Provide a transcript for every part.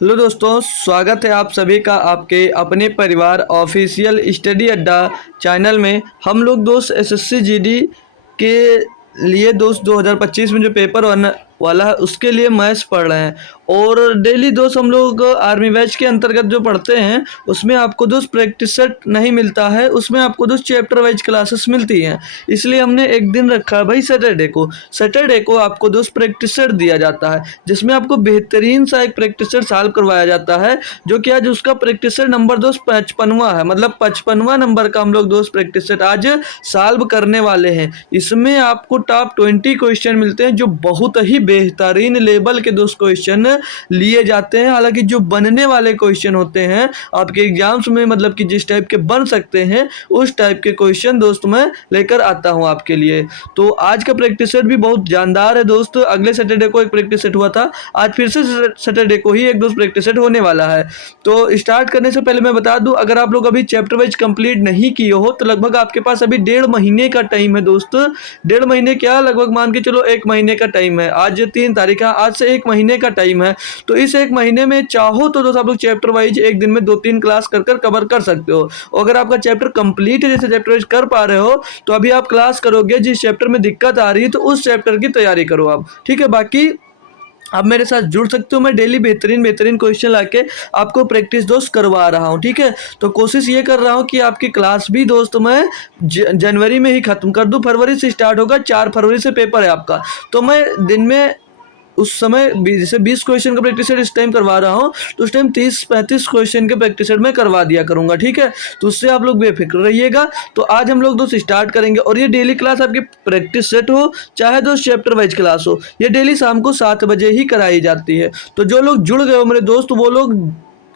Hello दोस्तों, स्वागत है आप सभी का आपके अपने परिवार ऑफिशियल स्टडी अड्डा चैनल में। हम लोग दोस्त एसएससी जीडी के लिए दोस्त 2025 में जो पेपर वाला है उसके लिए मैथ्स पढ़ रहे हैं। और डेली दोस्त हम लोग आर्मी बैच के अंतर्गत जो पढ़ते हैं उसमें आपको दोस्त प्रैक्टिस सेट नहीं मिलता है, उसमें आपको दोस्त चैप्टर वाइज क्लासेस मिलती हैं। इसलिए हमने एक दिन रखा है भाई सैटरडे को आपको दोस्त प्रैक्टिस सेट दिया जाता है, जिसमें आपको बेहतरीन सा एक प्रैक्टिस सेट सॉल्व करवाया जाता है, जो कि आज उसका प्रैक्टिस सेट नंबर दोस्त 55वां है। मतलब 55वां नंबर का हम लोग दोस्त प्रैक्टिस सेट आज सॉल्व करने वाले हैं। इसमें आपको टॉप 20 क्वेश्चन मिलते हैं, जो बहुत ही बेहतरीन लेवल के दोस्त क्वेश्चन लिए जाते हैं। हालांकि जो बनने वाले क्वेश्चन होते हैं आपके एग्जाम्स में, मतलब कि जिस टाइप के बन सकते हैं उस टाइप के क्वेश्चन दोस्त मैं लेकर आता हूं आपके लिए। तो आज का प्रैक्टिस सेट भी बहुत जानदार है दोस्त। अगले सैटरडे को एक प्रैक्टिस सेट हुआ था, आज फिर से सैटरडे को ही एक दोस्त प्रैक्टिस सेट होने वाला है। तो स्टार्ट करने से पहले मैं बता दूं, अगर आप लोग अभी चैप्टर वाइज कंप्लीट नहीं किए हो तो लगभग आपके पास अभी 1.5 महीने का टाइम है दोस्त। 1.5 महीने क्या, लगभग मान के चलो 1 महीने का टाइम है। आज 3 तारीख है, आज से 1 महीने का टाइम है। तो इस 1 महीने में चाहो तो दोस्त आप लोग चैप्टर वाइज एक दिन में 2-3 क्लास कर कवर कर सकते हो। और अगर आपका चैप्टर कंप्लीट है, जैसे चैप्टर वाइज कर पा रहे हो, तो अभी आप क्लास करोगे। जिस चैप्टर में दिक्कत आ रही है तो उस चैप्टर की तैयारी करो आप, ठीक है। बाकी आप मेरे साथ जुड़ सकते हो, मैं डेली बेहतरीन क्वेश्चन लाके आपको प्रैक्टिस दोस्त करवा रहा हूँ, ठीक है। तो कोशिश ये कर रहा हूँ कि आपकी क्लास भी दोस्त मैं जनवरी में ही ख़त्म कर दूँ। फरवरी से स्टार्ट होगा, 4 फरवरी से पेपर है आपका। तो मैं दिन में उस समय जैसे 20 क्वेश्चन का प्रैक्टिस सेट इस टाइम करवा रहा हूँ, तो उस टाइम 30-35 क्वेश्चन के प्रैक्टिस सेट में करवा दिया करूँगा, ठीक है। तो उससे आप लोग बेफिक्र रहिएगा। तो आज हम लोग दोस्त स्टार्ट करेंगे, और ये डेली क्लास आपकी प्रैक्टिस सेट हो चाहे दोस्त चैप्टर वाइज क्लास हो, ये डेली शाम को 7 बजे ही कराई जाती है। तो जो लोग जुड़ गए हो मेरे दोस्त, वो लोग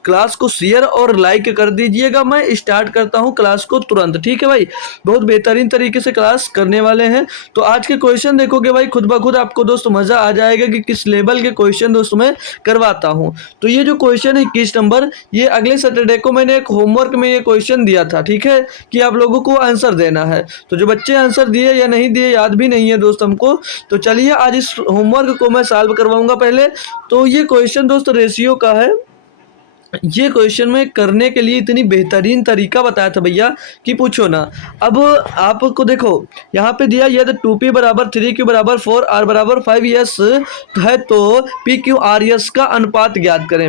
क्लास को शेयर और लाइक कर दीजिएगा। मैं स्टार्ट करता हूं क्लास को तुरंत, ठीक है भाई। बहुत बेहतरीन तरीके से क्लास करने वाले हैं। तो आज के क्वेश्चन देखोगे भाई, खुद ब खुद आपको दोस्त मजा आ जाएगा कि किस लेवल के क्वेश्चन दोस्त मैं करवाता हूं। तो ये जो क्वेश्चन है 21 नंबर, ये अगले सैटरडे को मैंने एक होमवर्क में ये क्वेश्चन दिया था, ठीक है, कि आप लोगों को आंसर देना है। तो जो बच्चे आंसर दिए या नहीं दिए याद भी नहीं है दोस्त हमको। तो चलिए आज इस होमवर्क को मैं सॉल्व करवाऊंगा पहले। तो ये क्वेश्चन दोस्त रेशियो का है। ये क्वेश्चन में करने के लिए इतनी बेहतरीन तरीका बताया था भैया कि पूछो ना। अब आपको देखो यहाँ पे दिया, यदि 2p बराबर 3q बराबर 4 r बराबर 5s है तो pq/rs का अनुपात ज्ञात करें।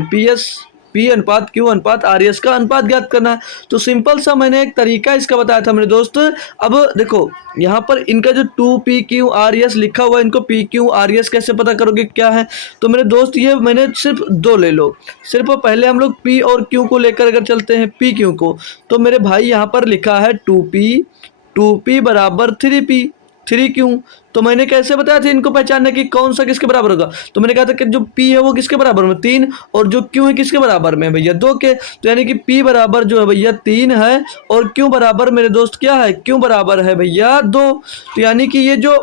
P अनुपात Q अनुपात RS का अनुपात ज्ञात करना है। तो सिंपल सा मैंने एक तरीका इसका बताया था मेरे दोस्त। अब देखो यहाँ पर इनका जो 2PQRS लिखा हुआ है, इनको PQRS कैसे पता करोगे क्या है। तो मेरे दोस्त ये मैंने सिर्फ 2 ले लो। सिर्फ पहले हम लोग P और Q को लेकर अगर चलते हैं, PQ को, तो मेरे भाई यहाँ पर लिखा है 2P बराबर 3P 3Q। तो मैंने कैसे बताया था इनको पहचानना कि कौन सा किसके बराबर होगा। तो मैंने कहा था कि जो P है वो किसके बराबर में 3, और जो Q है किसके बराबर में भैया 2 के। तो यानी कि P बराबर जो है भैया 3 है, और Q बराबर मेरे दोस्त क्या है, Q बराबर है भैया 2। तो यानी कि ये जो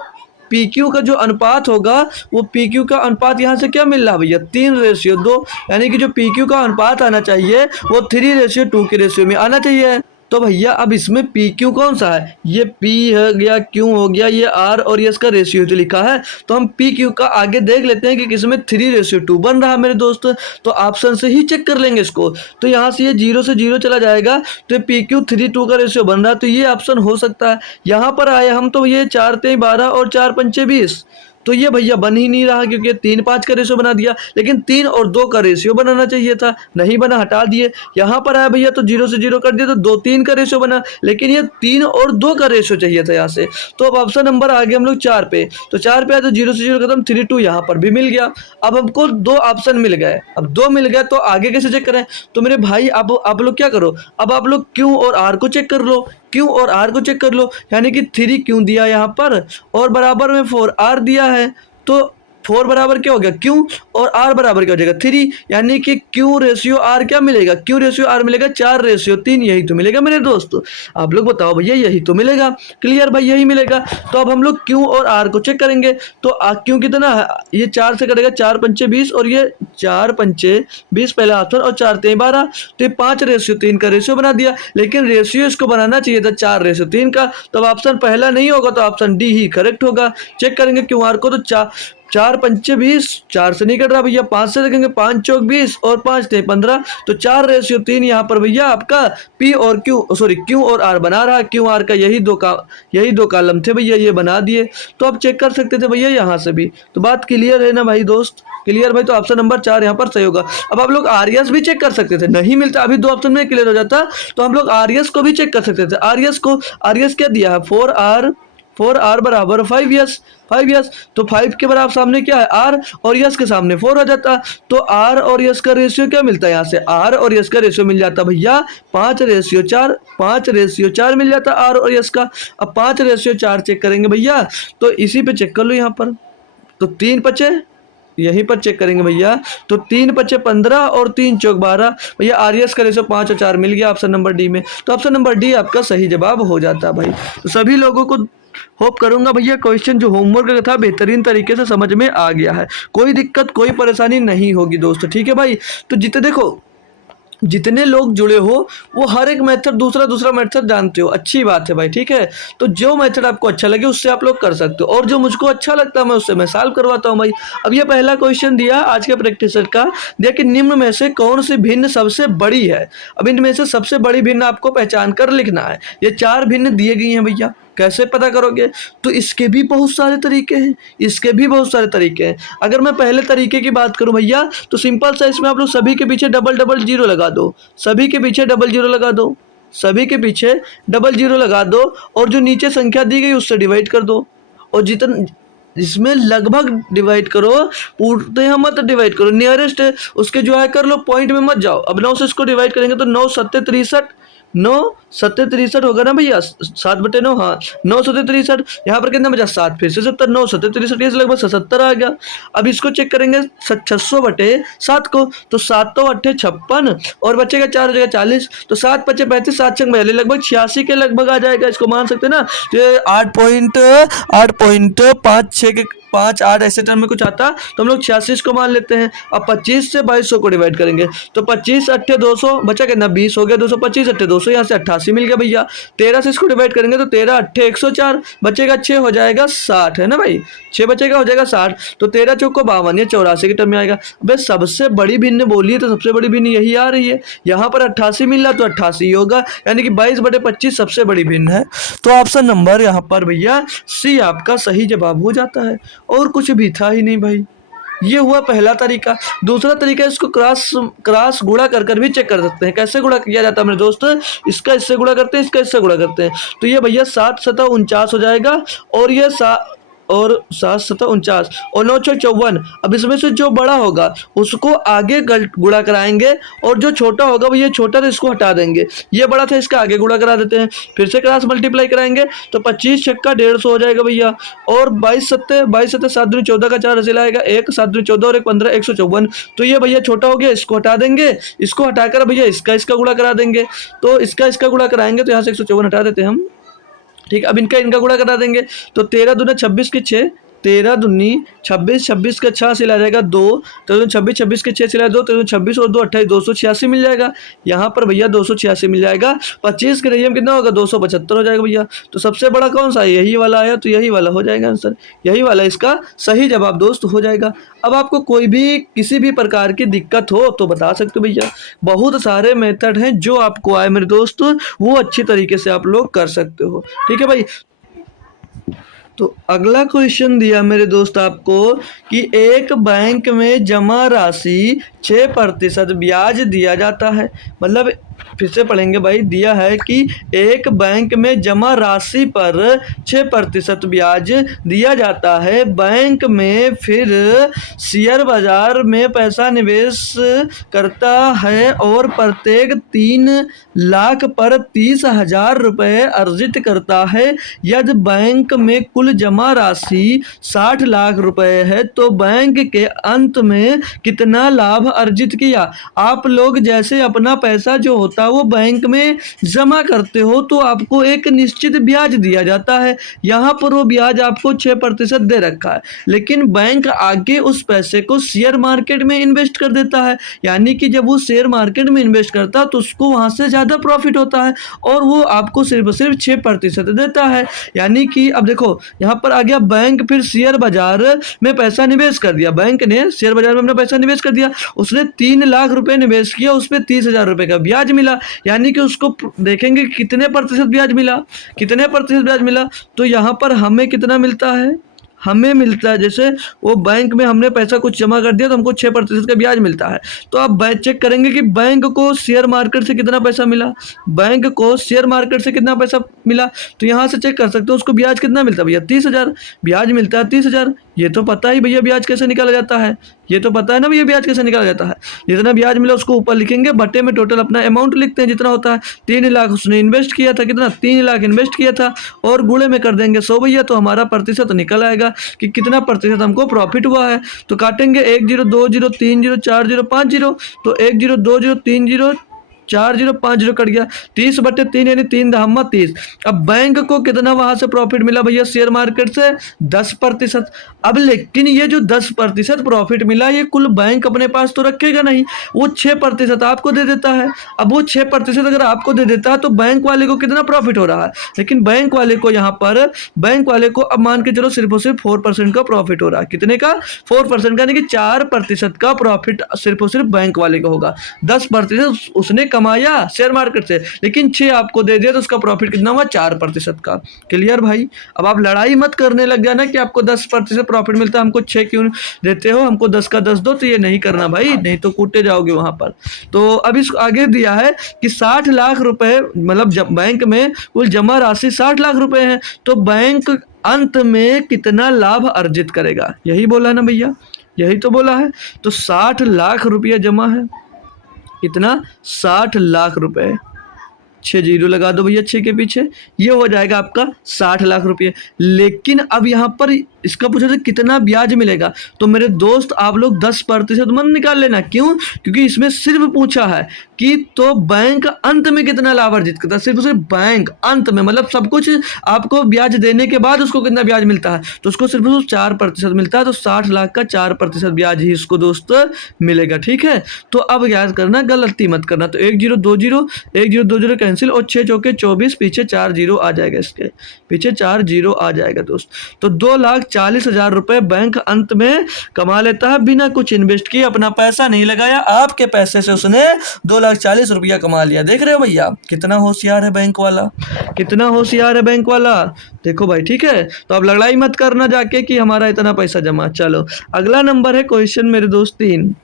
PQ का जो अनुपात होगा, वो PQ का अनुपात यहाँ से क्या मिल रहा है भैया 3:2। यानी कि जो PQ का अनुपात आना चाहिए वो 3:2 के रेशियो में आना चाहिए। तो भैया अब इसमें PQ कौन सा है, ये P हो गया, Q हो गया, ये R और ये इसका रेशियो जो लिखा है। तो हम PQ का आगे देख लेते हैं कि किसमें 3:2 बन रहा है मेरे दोस्त। तो ऑप्शन से ही चेक कर लेंगे इसको। तो यहाँ से ये 0 से 0 चला जाएगा, तो PQ 3:2 का रेशियो बन रहा है, तो ये ऑप्शन हो सकता है। यहाँ पर आए हम तो ये 4×3=12 और 4×5=20, तो ये भैया बन ही नहीं रहा, क्योंकि 3-5 का रेशियो बना दिया, लेकिन 3 और 2 का रेशियो बनाना चाहिए था, नहीं बना, हटा दिए। यहाँ पर आया भैया तो 0 से 0 कर दिया, तो 2-3 का रेशियो बना, लेकिन ये 3 और 2 का रेशियो चाहिए था यहाँ से। तो अब ऑप्शन नंबर आ गया हम लोग 4 पे। तो 4 पे आया तो 0 से 0 खत्म, 3:2 यहाँ पर भी मिल गया। अब हमको 2 ऑप्शन मिल गए। अब 2 मिल गए तो आगे कैसे चेक करें। तो मेरे भाई अब आप लोग क्या करो, अब आप लोग Q और R को चेक कर लो। Q और R को चेक कर लो, यानी कि 3Q दिया यहाँ पर, और बराबर में 4R दिया है। तो 4 बराबर क्या हो गया Q, और R बराबर क्या हो जाएगा 3, यानी कि Q रेशियो R क्या मिलेगा, Q रेशियो R मिलेगा 4:3। यही तो मिलेगा मेरे दोस्त। आप लोग बताओ भैया, यही तो मिलेगा। क्लियर भाई, यही मिलेगा। तो अब हम लोग Q और R को चेक करेंगे। तो Q कितना है, ये 4 से कटेगा, 4×5=20, और ये 4×5=20 पहला ऑप्शन, और 4×3=12। तो ये 5:3 का रेशियो बना दिया, लेकिन रेशियो इसको बनाना चाहिए था 4:3 का। तब ऑप्शन पहला नहीं होगा, तो ऑप्शन डी ही करेक्ट होगा। चेक करेंगे QR को, तो 4 पंचे 20, 4 से नहीं कट रहा भैया, 5 से देखेंगे, 5 चौक 20 और 5 थे 15, तो 4:3 यहाँ पर भैया आपका पी और क्यू, सॉरी क्यू और आर बना रहा। क्यू आर का यही दो कॉलम थे भैया, ये बना दिए। तो आप चेक कर सकते थे भैया यहाँ से भी। तो बात क्लियर है ना भाई दोस्त, क्लियर भाई। तो ऑप्शन नंबर 4 यहाँ पर सही होगा। अब आप लोग आरएस भी चेक कर सकते थे, नहीं मिलता अभी 2 ऑप्शन में क्लियर हो जाता, तो हम लोग आरएस को भी चेक कर सकते थे। आरएस क्या दिया है, 4r बराबर 5s, 5s, तो 5 के बराबर सामने क्या है r, और यस के सामने 4 आ जाता। तो r और यस का रेशियो क्या मिलता है, यहाँ से r और यस का रेशियो मिल जाता भैया 5:4, 5:4 मिल जाता r और यस का। अब 5:4 चेक करेंगे भैया, तो इसी पे चेक कर लो यहाँ पर। तो 3 बचे, यहीं पर चेक करेंगे भैया, तो 3 बचे 15 और 3 चौक 12 भैया, आरएस का रेशो 5 और 4 मिल गया ऑप्शन नंबर डी में। तो ऑप्शन नंबर डी आपका सही जवाब हो जाता है भाई। तो सभी लोगों को होप करूंगा भैया क्वेश्चन जो होमवर्क का था बेहतरीन तरीके से समझ में आ गया है, कोई दिक्कत कोई परेशानी नहीं होगी दोस्तों, ठीक है भाई। तो जितने लोग जुड़े हो वो हर एक मेथड दूसरा मेथड जानते हो, अच्छी बात है भाई, ठीक है। तो जो मेथड आपको अच्छा लगे उससे आप लोग कर सकते हो, और जो मुझको अच्छा लगता है मैं उससे मैं सॉल्व करवाता हूँ भाई। अब ये पहला क्वेश्चन दिया आज के प्रैक्टिस सेट का, दिया कि निम्न में से कौन सी भिन्न सबसे बड़ी है। अब इनमें से सबसे बड़ी भिन्न आपको पहचान कर लिखना है। ये 4 भिन्न दिए गई हैं भैया, कैसे पता करोगे, तो इसके भी बहुत सारे तरीके हैं, इसके भी बहुत सारे तरीके हैं। अगर मैं पहले तरीके की बात करूं भैया, तो सिंपल सा इसमें आप लोग सभी के पीछे डबल जीरो लगा दो, सभी के पीछे डबल जीरो लगा दो, सभी के पीछे डबल जीरो लगा दो, और जो नीचे संख्या दी गई उससे डिवाइड कर दो, और जितना इसमें लगभग डिवाइड करो, पूरे यहाँ मत डिवाइड करो, नियरेस्ट उसके जो है कर लो, पॉइंट में मत जाओ। अब 9 से इसको डिवाइड करेंगे तो 9 सत्ते 63, 9 सत्ते 63 होगा ना भैया, 7/9, हाँ 9 सत्ते 63, यहाँ पर कितना बचा 7, फिर से 70, 9 सत्ते 63, ये लगभग 77 आ गया। अब इसको चेक करेंगे 600/7 को, तो 7 तो 8 56, और बचेगा 4 हो जाएगा 40, तो 7 5 35, 7 6 बयालीस, लगभग 86 के लगभग आ जाएगा, इसको मान सकते हैं ना। तो 8.56 के 5 8 ऐसे टर्म में कुछ आता, तो हम लोग 86 को मान लेते हैं। अब 25 से 2200 को डिवाइड करेंगे, तो 25 8 200 बचा कितना 20 हो गया, 225 8 200, यहाँ से 88 मिल गया भैया। 13 से इसको डिवाइड करेंगे तो 13 8 104, बचेगा 6 हो जाएगा 60, है ना भाई, 6 बचेगा हो जाएगा 60, तो 13 चौक को 52, ये 84 के टर्म में आएगा। भाई सबसे बड़ी भिन्न बोलिए तो सबसे बड़ी भिन्न यही आ रही है, यहाँ पर 88 मिल रहा तो 88 होगा, यानी कि 22/25 सबसे बड़ी भिन्न है। तो ऑप्शन नंबर यहाँ पर भैया सी आपका सही जवाब हो जाता है, और कुछ भी था ही नहीं भाई। ये हुआ पहला तरीका। दूसरा तरीका, इसको क्रॉस गुणा कर भी चेक कर सकते हैं। कैसे गुणा किया जाता है मेरे दोस्त, इसका इससे गुणा करते हैं, इसका इससे गुणा करते हैं, तो ये भैया 7 7 49 हो जाएगा, और ये 7 7 49 और 9 6 54। अब इसमें से जो बड़ा होगा उसको आगे गुणा कराएंगे, और जो छोटा होगा भैया छोटा तो इसको हटा देंगे, ये बड़ा था इसका आगे गुणा करा देते हैं, फिर से क्रॉस मल्टीप्लाई कराएंगे, तो 25 छक्का 150 हो जाएगा भैया, और 22 सत्ते 7 दूनी 14 का 4 ऐसे लाएगा, 1 7 दूनी 14 और 1 15 154। तो ये भैया छोटा हो गया, इसको हटा देंगे, इसको हटाकर भैया इसका गुणा करा देंगे, तो इसका गुणा कराएंगे, तो यहाँ से 154 हटा देते हैं हम, ठीक। अब इनका गुणा करा देंगे, तो 13 दूना 26 के 6, 13 दूनी 26, 26 का 6 सिला जाएगा 2, तो 26 26 के 6 सिला 2, तो 26 और 2 28, 286 मिल जाएगा। यहाँ पर भैया 286 मिल जाएगा। 25 के रही कितना होगा 275 हो जाएगा भैया। तो सबसे बड़ा कौन सा है, यही वाला आया, तो यही वाला हो जाएगा आंसर, यही वाला इसका सही जवाब दोस्त हो जाएगा। अब आपको कोई भी किसी भी प्रकार की दिक्कत हो तो बता सकते हो भैया, बहुत सारे मेथड हैं जो आपको आए मेरे दोस्त, वो अच्छी तरीके से आप लोग कर सकते हो, ठीक है भाई। तो अगला क्वेश्चन दिया मेरे दोस्त आपको कि एक बैंक में जमा राशि 6% ब्याज दिया जाता है, मतलब फिर से पढ़ेंगे भाई, दिया है कि एक बैंक में जमा राशि पर 6% ब्याज दिया जाता है, बैंक में फिर शेयर बाजार में पैसा निवेश करता है और प्रत्येक 3 लाख पर 30,000 रुपये अर्जित करता है। यदि बैंक में कुल जमा राशि 60 लाख रुपए है तो बैंक के अंत में कितना लाभ अर्जित किया। आप लोग जैसे अपना पैसा जो होता है वो बैंक में जमा करते हो तो आपको एक निश्चित ब्याज दिया जाता है। यहाँ पर वो ब्याज आपको 6% दे रखा है, लेकिन बैंक आगे उस पैसे को शेयर मार्केट में इन्वेस्ट कर देता है। यानी कि जब वो शेयर मार्केट में इन्वेस्ट करता है तो उसको वहाँ से ज़्यादा प्रॉफिट होता है और वो आपको सिर्फ 6% देता है। यानी कि अब देखो यहाँ पर आ गया, बैंक फिर शेयर बाजार में पैसा निवेश कर दिया। बैंक ने शेयर बाजार में अपना पैसा निवेश कर दिया, उसने 3 लाख रुपए निवेश किया, उस पर 30,000 रुपए का ब्याज मिला। यानी कि उसको देखेंगे कितने प्रतिशत ब्याज मिला, कितने प्रतिशत ब्याज मिला। तो यहाँ पर हमें कितना मिलता है, हमें मिलता है, जैसे वो बैंक में हमने पैसा कुछ जमा कर दिया तो हमको 6% का ब्याज मिलता है। तो आप चेक करेंगे कि बैंक को शेयर मार्केट से कितना पैसा मिला, बैंक को शेयर मार्केट से कितना पैसा मिला। तो यहाँ से चेक कर सकते हो उसको ब्याज कितना मिलता है भैया, 30,000 ब्याज मिलता है, 30,000। ये तो पता ही भैया ब्याज कैसे निकाला जाता है, ये तो पता है ना भैया ब्याज कैसे निकाला जाता है। जितना ब्याज मिला उसको ऊपर लिखेंगे, बटे में टोटल अपना अमाउंट लिखते हैं जितना होता है। 3 लाख उसने इन्वेस्ट किया था, कितना, 3 लाख इन्वेस्ट किया था, और गुणे में कर देंगे 100 भैया, तो हमारा प्रतिशत निकल आएगा कि कितना प्रतिशत हमको प्रॉफिट हुआ है। तो काटेंगे 1 0 2 0 3 0 4 0 5 0, तो 1 0 2 0 3 0 4 0 5 0 कट गया, 30/3 यानी 3 दहम्मा 30। अब बैंक को कितना वहां से प्रॉफिट मिला भैया शेयर मार्केट से, 10%। अब लेकिन ये जो 10% प्रॉफिट मिला ये कुल बैंक अपने पास तो रखेगा नहीं, वो 6% आपको दे देता है। अब वो 6% अगर आपको दे देता है तो बैंक वाले को कितना प्रॉफिट हो रहा है, लेकिन बैंक वाले को यहाँ पर, बैंक वाले को अब मान के चलो सिर्फ और सिर्फ 4% का प्रॉफिट हो रहा है। कितने का, 4% का, यानी कि 4% का प्रॉफिट सिर्फ और सिर्फ बैंक वाले को होगा। 10% उसने कमाया शेयर मार्केट से, लेकिन 6 आपको दे दिया तो उसका प्रॉफिट कितना हुआ, 4% का। क्लियर भाई। अब आप लड़ाई मत करने लग जाना कि आपको 10% प्रॉफिट मिलता है, हमको 6 क्यों देते हो, हमको 10 का 10 दो, तो ये नहीं करना भाई, नहीं तो कूटे जाओगे वहां पर। तो अब इस आगे दिया है कि 60 लाख रुपए, मतलब जब बैंक में कुल जमा राशि 60 लाख रुपए है, तो बैंक अंत में कितना लाभ अर्जित करेगा, यही बोला है ना भैया, यही तो बोला है। तो 60 लाख रुपया जमा है, कितना, 60 लाख रुपए, 6 जीरो लगा दो भैया 6 के पीछे, ये हो जाएगा आपका 60 लाख रुपये। लेकिन अब यहाँ पर इसका पूछा था कितना ब्याज मिलेगा, तो मेरे दोस्त आप लोग 10% मत निकाल लेना। क्यों, क्योंकि इसमें सिर्फ पूछा है कि तो बैंक अंत में कितना लाभ अर्जित करता है, सिर्फ सिर्फ बैंक अंत में, मतलब सब कुछ आपको ब्याज देने के बाद उसको कितना ब्याज मिलता है, तो उसको सिर्फ 4% मिलता है। तो 60 लाख का 4% ब्याज ही इसको दोस्त मिलेगा। ठीक है, तो अब याद करना, गलती मत करना। तो 1 0 2 0 1 0 2 0 कैंसिल, और 6 चौके 24, पीछे 4 जीरो आ जाएगा, इसके पीछे 4 जीरो आ जाएगा दोस्त। तो 2,40,000 रुपए बैंक अंत में कमा लेता है, बिना कुछ इन्वेस्ट किए, अपना पैसा नहीं लगाया, आपके पैसे से उसने 2,40,000 रुपया कमा लिया। देख रहे हो भैया कितना होशियार है बैंक वाला, कितना होशियार है बैंक वाला। देखो भाई, ठीक है, तो अब लड़ाई मत करना जाके कि हमारा इतना पैसा जमा। चलो अगला नंबर है क्वेश्चन मेरे दोस्त 3,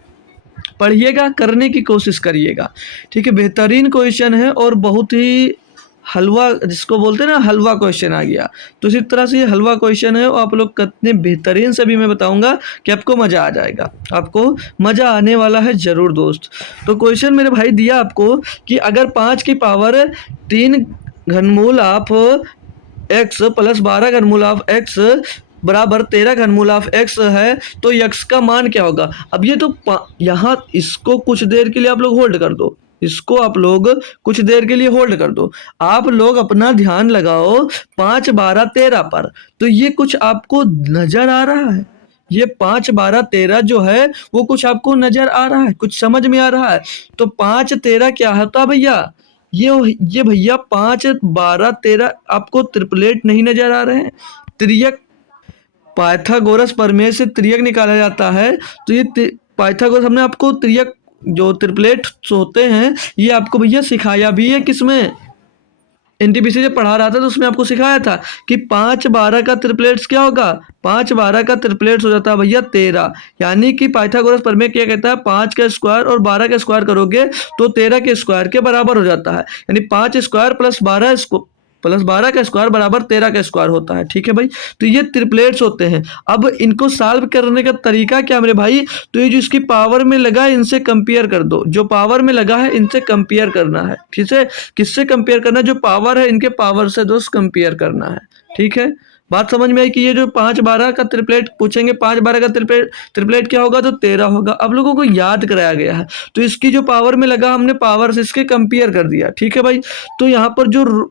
पढ़िएगा, करने की कोशिश करिएगा। ठीक है, बेहतरीन क्वेश्चन है और बहुत ही हलवा, जिसको बोलते हैं ना, हलवा क्वेश्चन आ गया। तो इसी तरह से ये हलवा क्वेश्चन है और आप लोग कितने बेहतरीन से भी मैं बताऊंगा कि आपको मज़ा आ जाएगा, आपको मज़ा आने वाला है ज़रूर दोस्त। तो क्वेश्चन मेरे भाई दिया आपको कि अगर 5 की पावर 3 घनमूल ऑफ x प्लस 12 घनमूल ऑफ x बराबर 13 घनमूल ऑफ x है, तो x का मान क्या होगा। अब ये तो यहाँ इसको कुछ देर के लिए आप लोग होल्ड कर दो, इसको आप लोग कुछ देर के लिए होल्ड कर दो। आप लोग अपना ध्यान लगाओ 5 12 13 पर। तो ये कुछ आपको नजर आ रहा है, ये 5 12 13 जो है वो कुछ आपको नजर आ रहा है, कुछ समझ में आ रहा है। तो 5 13 क्या होता भैया, ये भैया 5 12 13 आपको ट्रिपलेट नहीं नजर आ रहे हैं, त्रियक, पाइथागोरस प्रमेय से त्रियक निकाला जाता है। तो ये पाइथागोरस हमने आपको त्रियक जो ट्रिपलेट्स होते हैं ये आपको भैया सिखाया भी है, किसमें, एनटीपीसी जब पढ़ा रहा था तो उसमें आपको सिखाया था कि 5 12 का ट्रिपलेट्स क्या होगा, 5 12 का ट्रिपलेट्स हो जाता है भैया 13। यानी कि पाइथागोरस प्रमेय क्या कहता है, 5 का स्क्वायर और 12 का स्क्वायर करोगे तो 13 के स्क्वायर के बराबर हो जाता है। यानी 5 स्क्वायर प्लस 12 का स्क्वायर बराबर 13 का स्क्वायर होता है। ठीक है भाई, तो ये ट्रिपलेट्स होते हैं। अब इनको सॉल्व करने का तरीका क्या मेरे भाई, तो ये जो इसकी पावर में लगा है इनसे कंपेयर कर दो, जो पावर में लगा है इनसे कंपेयर करना है। ठीक है, किससे कंपेयर करना है, जो पावर है इनके पावर से दोस्त कंपेयर करना है। ठीक है, बात समझ में आई कि ये जो 5-12 का ट्रिपलेट पूछेंगे, 5-12 का ट्रिपलेट ट्रिपलेट क्या होगा, तो 13 होगा। अब लोगों को याद कराया गया है, तो इसकी जो पावर में लगा हमने पावर से इसके कंपेयर कर दिया, ठीक है भाई। तो यहाँ पर जो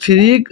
3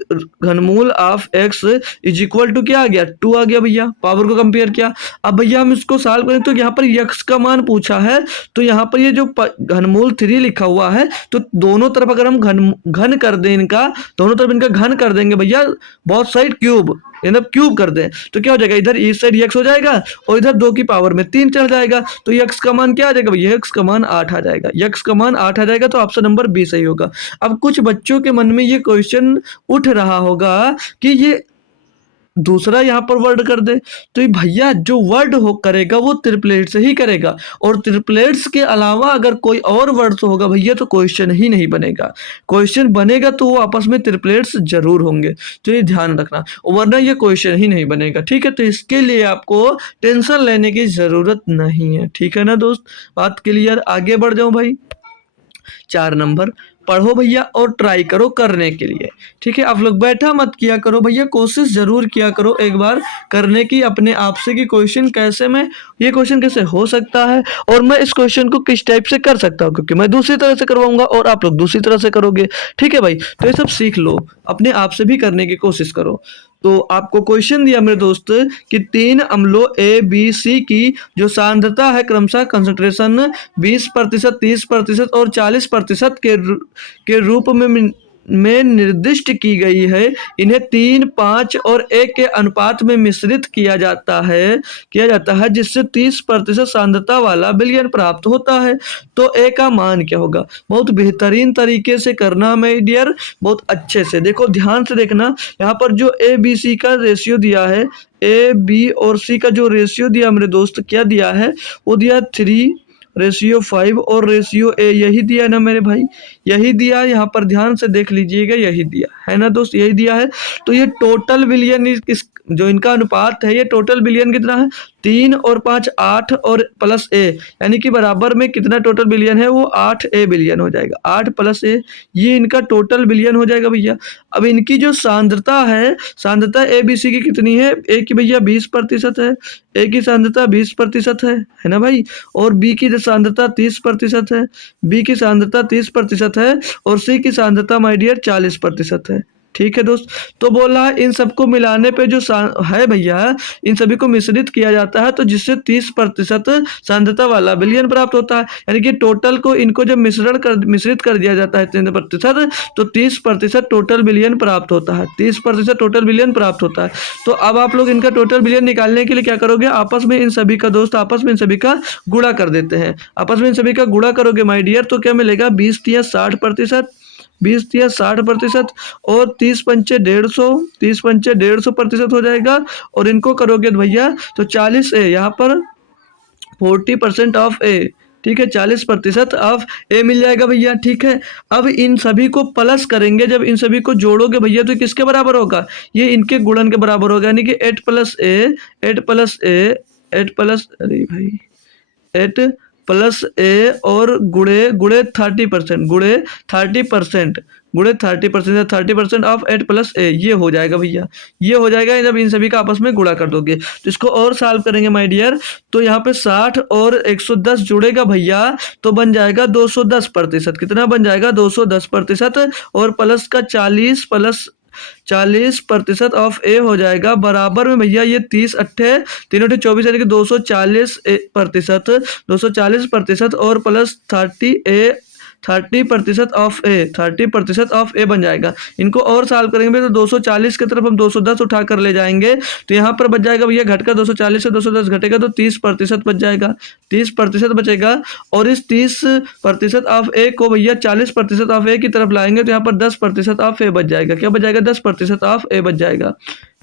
घनमूल of x is equal to क्या आ गया, 2 आ गया भैया, पावर को कंपेयर किया। अब भैया हम इसको सॉल्व करें तो यहाँ पर x का मान पूछा है, तो यहाँ पर ये जो घनमूल 3 लिखा हुआ है, तो दोनों तरफ अगर हम घन कर दें इनका, दोनों तरफ इनका घन कर देंगे भैया, बोथ साइड क्यूब, मतलब क्यूब कर दें, तो क्या हो जाएगा, इधर इस साइड x हो जाएगा और इधर 2 की पावर में 3 चढ़ जाएगा, तो x का मान क्या आ जाएगा भैया, x का मान 8 आ जाएगा, x का मान 8 आ जाएगा, तो ऑप्शन नंबर बी सही होगा। अब कुछ बच्चों के मन में ये क्वेश्चन उठ रहा होगा कि ये दूसरा यहाँ पर वर्ड कर दे, तो ये भैया जो वर्ड हो करेगा वो ट्रिपलेट से ही करेगा, और ट्रिपलेट्स के अलावा अगर कोई और वर्ड होगा भैया तो क्वेश्चन ही नहीं बनेगा। क्वेश्चन बनेगा तो वो आपस में ट्रिपलेट्स जरूर होंगे, तो ये ध्यान रखना, वरना ये क्वेश्चन ही नहीं बनेगा, ठीक है। तो इसके लिए आपको टेंशन लेने की जरूरत नहीं है, ठीक है ना दोस्त, बात क्लियर। आगे बढ़ जाऊं भाई, 4 नंबर, पढ़ो भैया और ट्राई करो करने के लिए, ठीक है। आप लोग बैठा मत किया करो भैया, कोशिश जरूर किया करो एक बार करने की अपने आप से कि क्वेश्चन कैसे में ये क्वेश्चन कैसे हो सकता है और मैं इस क्वेश्चन को किस टाइप से कर सकता हूँ, क्योंकि मैं दूसरी तरह से करवाऊंगा और आप लोग दूसरी तरह से करोगे, ठीक है भाई। तो ये सब सीख लो, अपने आप से भी करने की कोशिश करो। तो आपको क्वेश्चन दिया मेरे दोस्त कि 3 अम्लों ए बी सी की जो सांद्रता है क्रमशः कंसंट्रेशन 20%, 30% और 40% के रूप में निर्दिष्ट की गई है, इन्हें 3, 5 और 1 के अनुपात में मिश्रित किया जाता है जिससे 30% सांद्रता वाला विलयन प्राप्त होता है। तो ए का मान क्या होगा, बहुत बेहतरीन तरीके से करना माय डियर, बहुत अच्छे से देखो, ध्यान से देखना। यहाँ पर जो ए बी सी का रेशियो दिया है, ए बी और सी का जो रेशियो दिया मेरे दोस्त, क्या दिया है, वो दिया 3:5 और रेशियो ए, यही दिया ना मेरे भाई, यही दिया, यहाँ पर ध्यान से देख लीजिएगा, यही दिया है ना दोस्त, यही दिया है। तो ये टोटल विलयन इस जो इनका अनुपात है, ये टोटल विलयन कितना है, 3 और 5 8 और प्लस ए, यानी कि बराबर में कितना टोटल बिलियन है, वो 8 बिलियन हो जाएगा, 8 प्लस ए, ये इनका टोटल बिलियन हो जाएगा भैया। अब इनकी जो सांद्रता है, सांद्रता ए बी सी की कितनी है, ए की भैया 20% है, ए की सांद्रता 20% है ना भाई, और बी की सांद्रता 30% है, बी की सांद्रता 30% है, और सी की सांद्रता माय डियर 40% है, ठीक है दोस्त। तो बोला है इन सबको मिलाने पे जो है भैया, इन सभी को मिश्रित किया जाता है, तो जिससे 30% सांद्रता वाला विलयन प्राप्त होता है, यानी कि टोटल को इनको जब मिश्रित कर दिया जाता है 3%, तो 30% टोटल विलयन प्राप्त होता है, 30% टोटल विलयन प्राप्त होता है। तो अब आप लोग इनका टोटल विलयन निकालने के लिए क्या करोगे, आपस में इन सभी का दोस्त, आपस में इन सभी का गुणा कर देते हैं, आपस में इन सभी का गुणा करोगे माय डियर, तो क्या मिलेगा, 20 या 60%, 20 या 60% और 30 पंचे 150, 30 पंचे 150% हो जाएगा, और इनको करोगे भैया तो 40 ए, यहाँ पर 40% ऑफ ए, ठीक है, 40% ऑफ ए मिल जाएगा भैया, ठीक है। अब इन सभी को प्लस करेंगे, जब इन सभी को जोड़ोगे भैया तो किसके बराबर होगा, ये इनके गुणन के बराबर होगा, यानी कि 8 प्लस ए, 8 प्लस ए, 8 प्लस, अरे भाई 8 प्लस ए और गुणे 30%, गुणे 30%, गुणे 30%, 30% ऑफ 8 प्लस ए, ये हो जाएगा भैया, ये हो जाएगा जब इन सभी का आपस में गुणा कर दोगे। तो इसको और सॉल्व करेंगे माय डियर, तो यहाँ पे 60 और 110 जुड़ेगा भैया, तो बन जाएगा 210%, कितना बन जाएगा 210%, और प्लस का 40% ऑफ ए हो जाएगा, बराबर में भैया ये 30 अट्ठे 3 24 यानी कि 240% और प्लस 30% ऑफ ए, 30% ऑफ ए बन जाएगा। इनको और सॉल्व करेंगे तो 240 की तरफ हम 210 उठा कर ले जाएंगे, तो यहाँ पर बच जाएगा भैया, घटकर 240 से 210 घटेगा तो 30% बच जाएगा, 30% बचेगा, और इस 30% ऑफ ए को भैया 40% ऑफ ए की तरफ लाएंगे, तो यहाँ पर 10% ऑफ ए बच जाएगा, क्या बच जाएगा, 10% ऑफ ए बच जाएगा,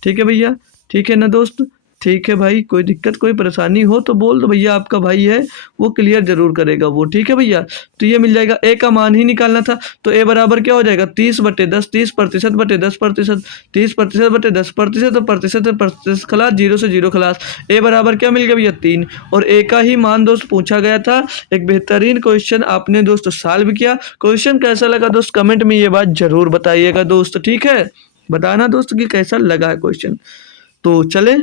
ठीक है भैया, ठीक है ना दोस्त, ठीक है भाई। कोई दिक्कत कोई परेशानी हो तो बोल दो भैया, आपका भाई है वो क्लियर जरूर करेगा वो, ठीक है भैया। तो ये मिल जाएगा, ए का मान ही निकालना था, तो ए बराबर क्या हो जाएगा 30/10, 30% बटे 10%, 30% बटे 10%, तो प्रतिशत खलास, 0 से 0 खलास, ए बराबर क्या मिल गया भैया 3, और ए का ही मान दोस्त पूछा गया था। एक बेहतरीन क्वेश्चन आपने दोस्त सॉल्व किया। क्वेश्चन कैसा लगा दोस्त, कमेंट में ये बात जरूर बताइएगा दोस्त, ठीक है। बताना दोस्त कि कैसा लगा है क्वेश्चन। तो चले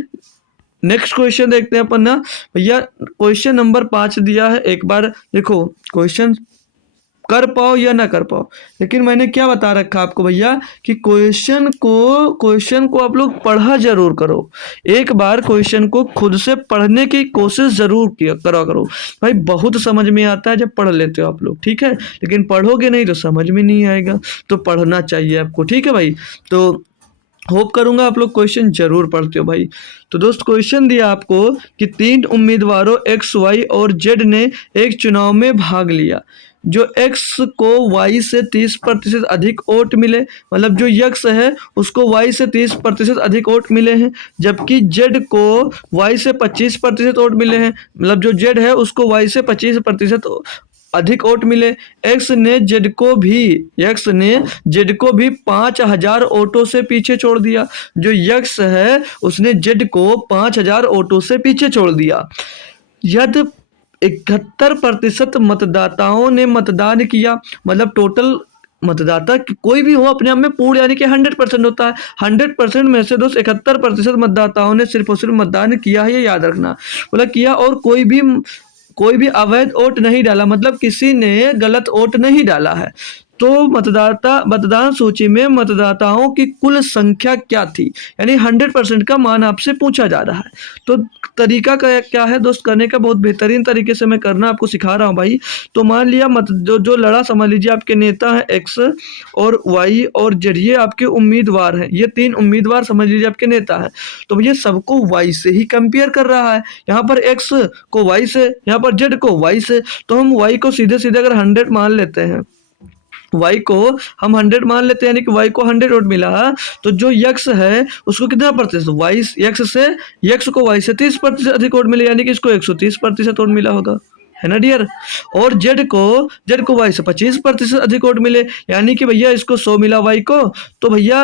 नेक्स्ट क्वेश्चन देखते हैं अपन ना। भैया क्वेश्चन नंबर 5 दिया है, एक बार देखो क्वेश्चन कर पाओ या ना कर पाओ, लेकिन मैंने क्या बता रखा आपको भैया कि क्वेश्चन को आप लोग पढ़ा जरूर करो। एक बार क्वेश्चन को खुद से पढ़ने की कोशिश जरूर किया करा करो भाई। बहुत समझ में आता है जब पढ़ लेते हो आप लोग, ठीक है, लेकिन पढ़ोगे नहीं तो समझ में नहीं आएगा। तो पढ़ना चाहिए आपको, ठीक है भाई। तो होप करूंगा आप लोग क्वेश्चन जरूर पढ़ते हो भाई। तो दोस्त क्वेश्चन दिया आपको कि 3 उम्मीदवारों एक्स वाई और जेड ने एक चुनाव में भाग लिया। जो एक्स को वाई से 30% अधिक वोट मिले, मतलब जो यक्स है उसको वाई से 30% अधिक वोट मिले हैं, जबकि जेड को वाई से 25% वोट मिले हैं, मतलब जो जेड है उसको वाई से 25% अधिक वोट मिले। एक्स ने जेड को भी 5,000 वोटों से पीछे छोड़ दिया। जो यक्स है उसने जेड को 5,000 वोटों से पीछे छोड़ दिया। यदि 71% मतदाताओं ने मतदान किया, मतलब टोटल मतदाता कोई भी हो अपने आप में पूर्ण यानी कि 100% होता है। 100% में से दोस्त 71% मतदाताओं ने सिर्फ और सिर्फ मतदान किया है, ये याद रखना। बोला किया, और कोई भी अवैध वोट नहीं डाला, मतलब किसी ने गलत वोट नहीं डाला है। तो मतदान सूची में मतदाताओं की कुल संख्या क्या थी, यानी 100% का मान आपसे पूछा जा रहा है। तो तरीका क्या है दोस्त करने का, बहुत बेहतरीन तरीके से मैं करना आपको सिखा रहा हूँ भाई। तो मान लिया जो लड़ा, समझ लीजिए आपके नेता है एक्स और वाई और जेड, ये आपके उम्मीदवार हैं। ये 3 उम्मीदवार समझ लीजिए आपके नेता है। तो ये सबको वाई से ही कंपेयर कर रहा है। यहाँ पर एक्स को वाई से, यहाँ पर जेड को वाई से। तो हम वाई को सीधे सीधे अगर 100 मान लेते हैं, वाई को हम 100 मान लेते हैं, यानी कि वाई को 100 वोट मिला, तो जो यक्स है उसको कितना प्रतिशत, वाई यक्स को वाई से 30% अधिक वोट मिले, यानी कि इसको 130% वोट मिला होगा, है ना डियर। और जेड को वाई से 25% अधिक वोट मिले, यानी कि भैया इसको 100 मिला वाई को, तो भैया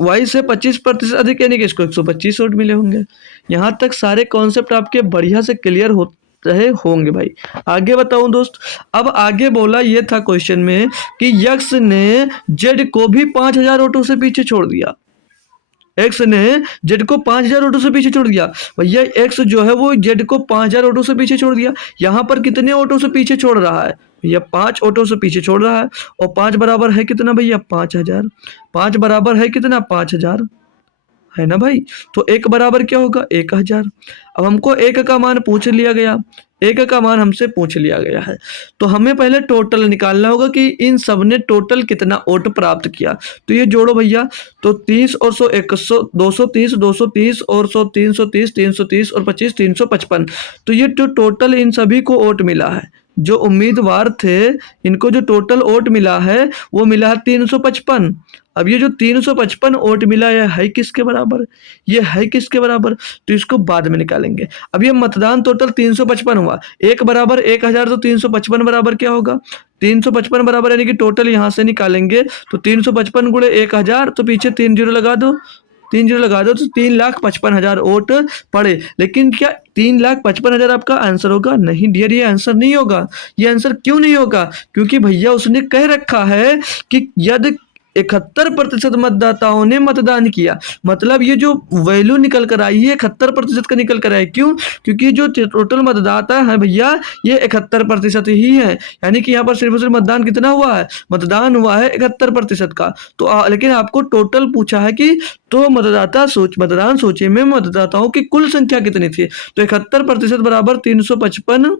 वाई से 25% अधिक, यानी कि इसको 125 वोट मिले होंगे। यहाँ तक सारे कॉन्सेप्ट आपके बढ़िया से क्लियर हो रहे होंगे भाई। आगे बताऊं दोस्त, अब आगे बोला ये था क्वेश्चन में कि यक्स ने जेड को भी 5,000 वोटों से पीछे छोड़ दिया। एक्स ने जेड को 5,000 वोटों से पीछे छोड़ दिया। भैया एक्स जो है वो जेड को 5,000 वोटों से पीछे छोड़ दिया। यहाँ पर कितने वोटों से पीछे छोड़ रहा है भैया, 5 वोटों से पीछे छोड़ रहा है। और 5 बराबर है कितना भैया, 5,000। 5 बराबर है कितना, 5,000, है ना भाई। तो एक बराबर क्या होगा, 1,000। अब हमको एक का मान पूछ लिया गया, एक का मान हमसे पूछ लिया गया है, तो हमें पहले टोटल निकालना होगा कि इन सब ने टोटल कितना वोट प्राप्त किया। तो ये जोड़ो भैया, तो 30 और 100 100 230 230 और 100 330 330 और 25 355। तो ये जो टोटल इन सभी को वोट मिला है, जो उम्मीदवार थे इनको जो टोटल वोट मिला है वो मिला है 355। अब ये जो 355 वोट मिला है किसके बराबर, ये है किसके बराबर, तो इसको बाद में निकालेंगे। अब ये मतदान टोटल 355 हुआ, एक बराबर 1,000, तो 355 बराबर क्या होगा, 355 बराबर यानी कि टोटल यहाँ से निकालेंगे तो 355 गुणे 1,000, तो पीछे 3 जीरो लगा दो, 3 जीरो लगा दो, तो 3,55,000 वोट पड़े। लेकिन क्या 3,55,000 आपका आंसर होगा, नहीं डियर, ये आंसर नहीं होगा। ये आंसर क्यों नहीं होगा, क्योंकि भैया उसने कह रखा है कि यदि 71% मतदाताओं ने मतदान किया, मतलब ये जो वैल्यू निकल कर आई है 71% का निकल कर आई। क्यों, क्योंकि जो टोटल मतदाता है भैया ये 71% ही है, यानी कि यहाँ पर सिर्फ और सिर्फ मतदान कितना हुआ है, मतदान हुआ है 71% का। तो लेकिन आपको टोटल पूछा है कि तो मतदान सूची में मतदाताओं की कुल संख्या कितनी थी, तो 71% बराबर 355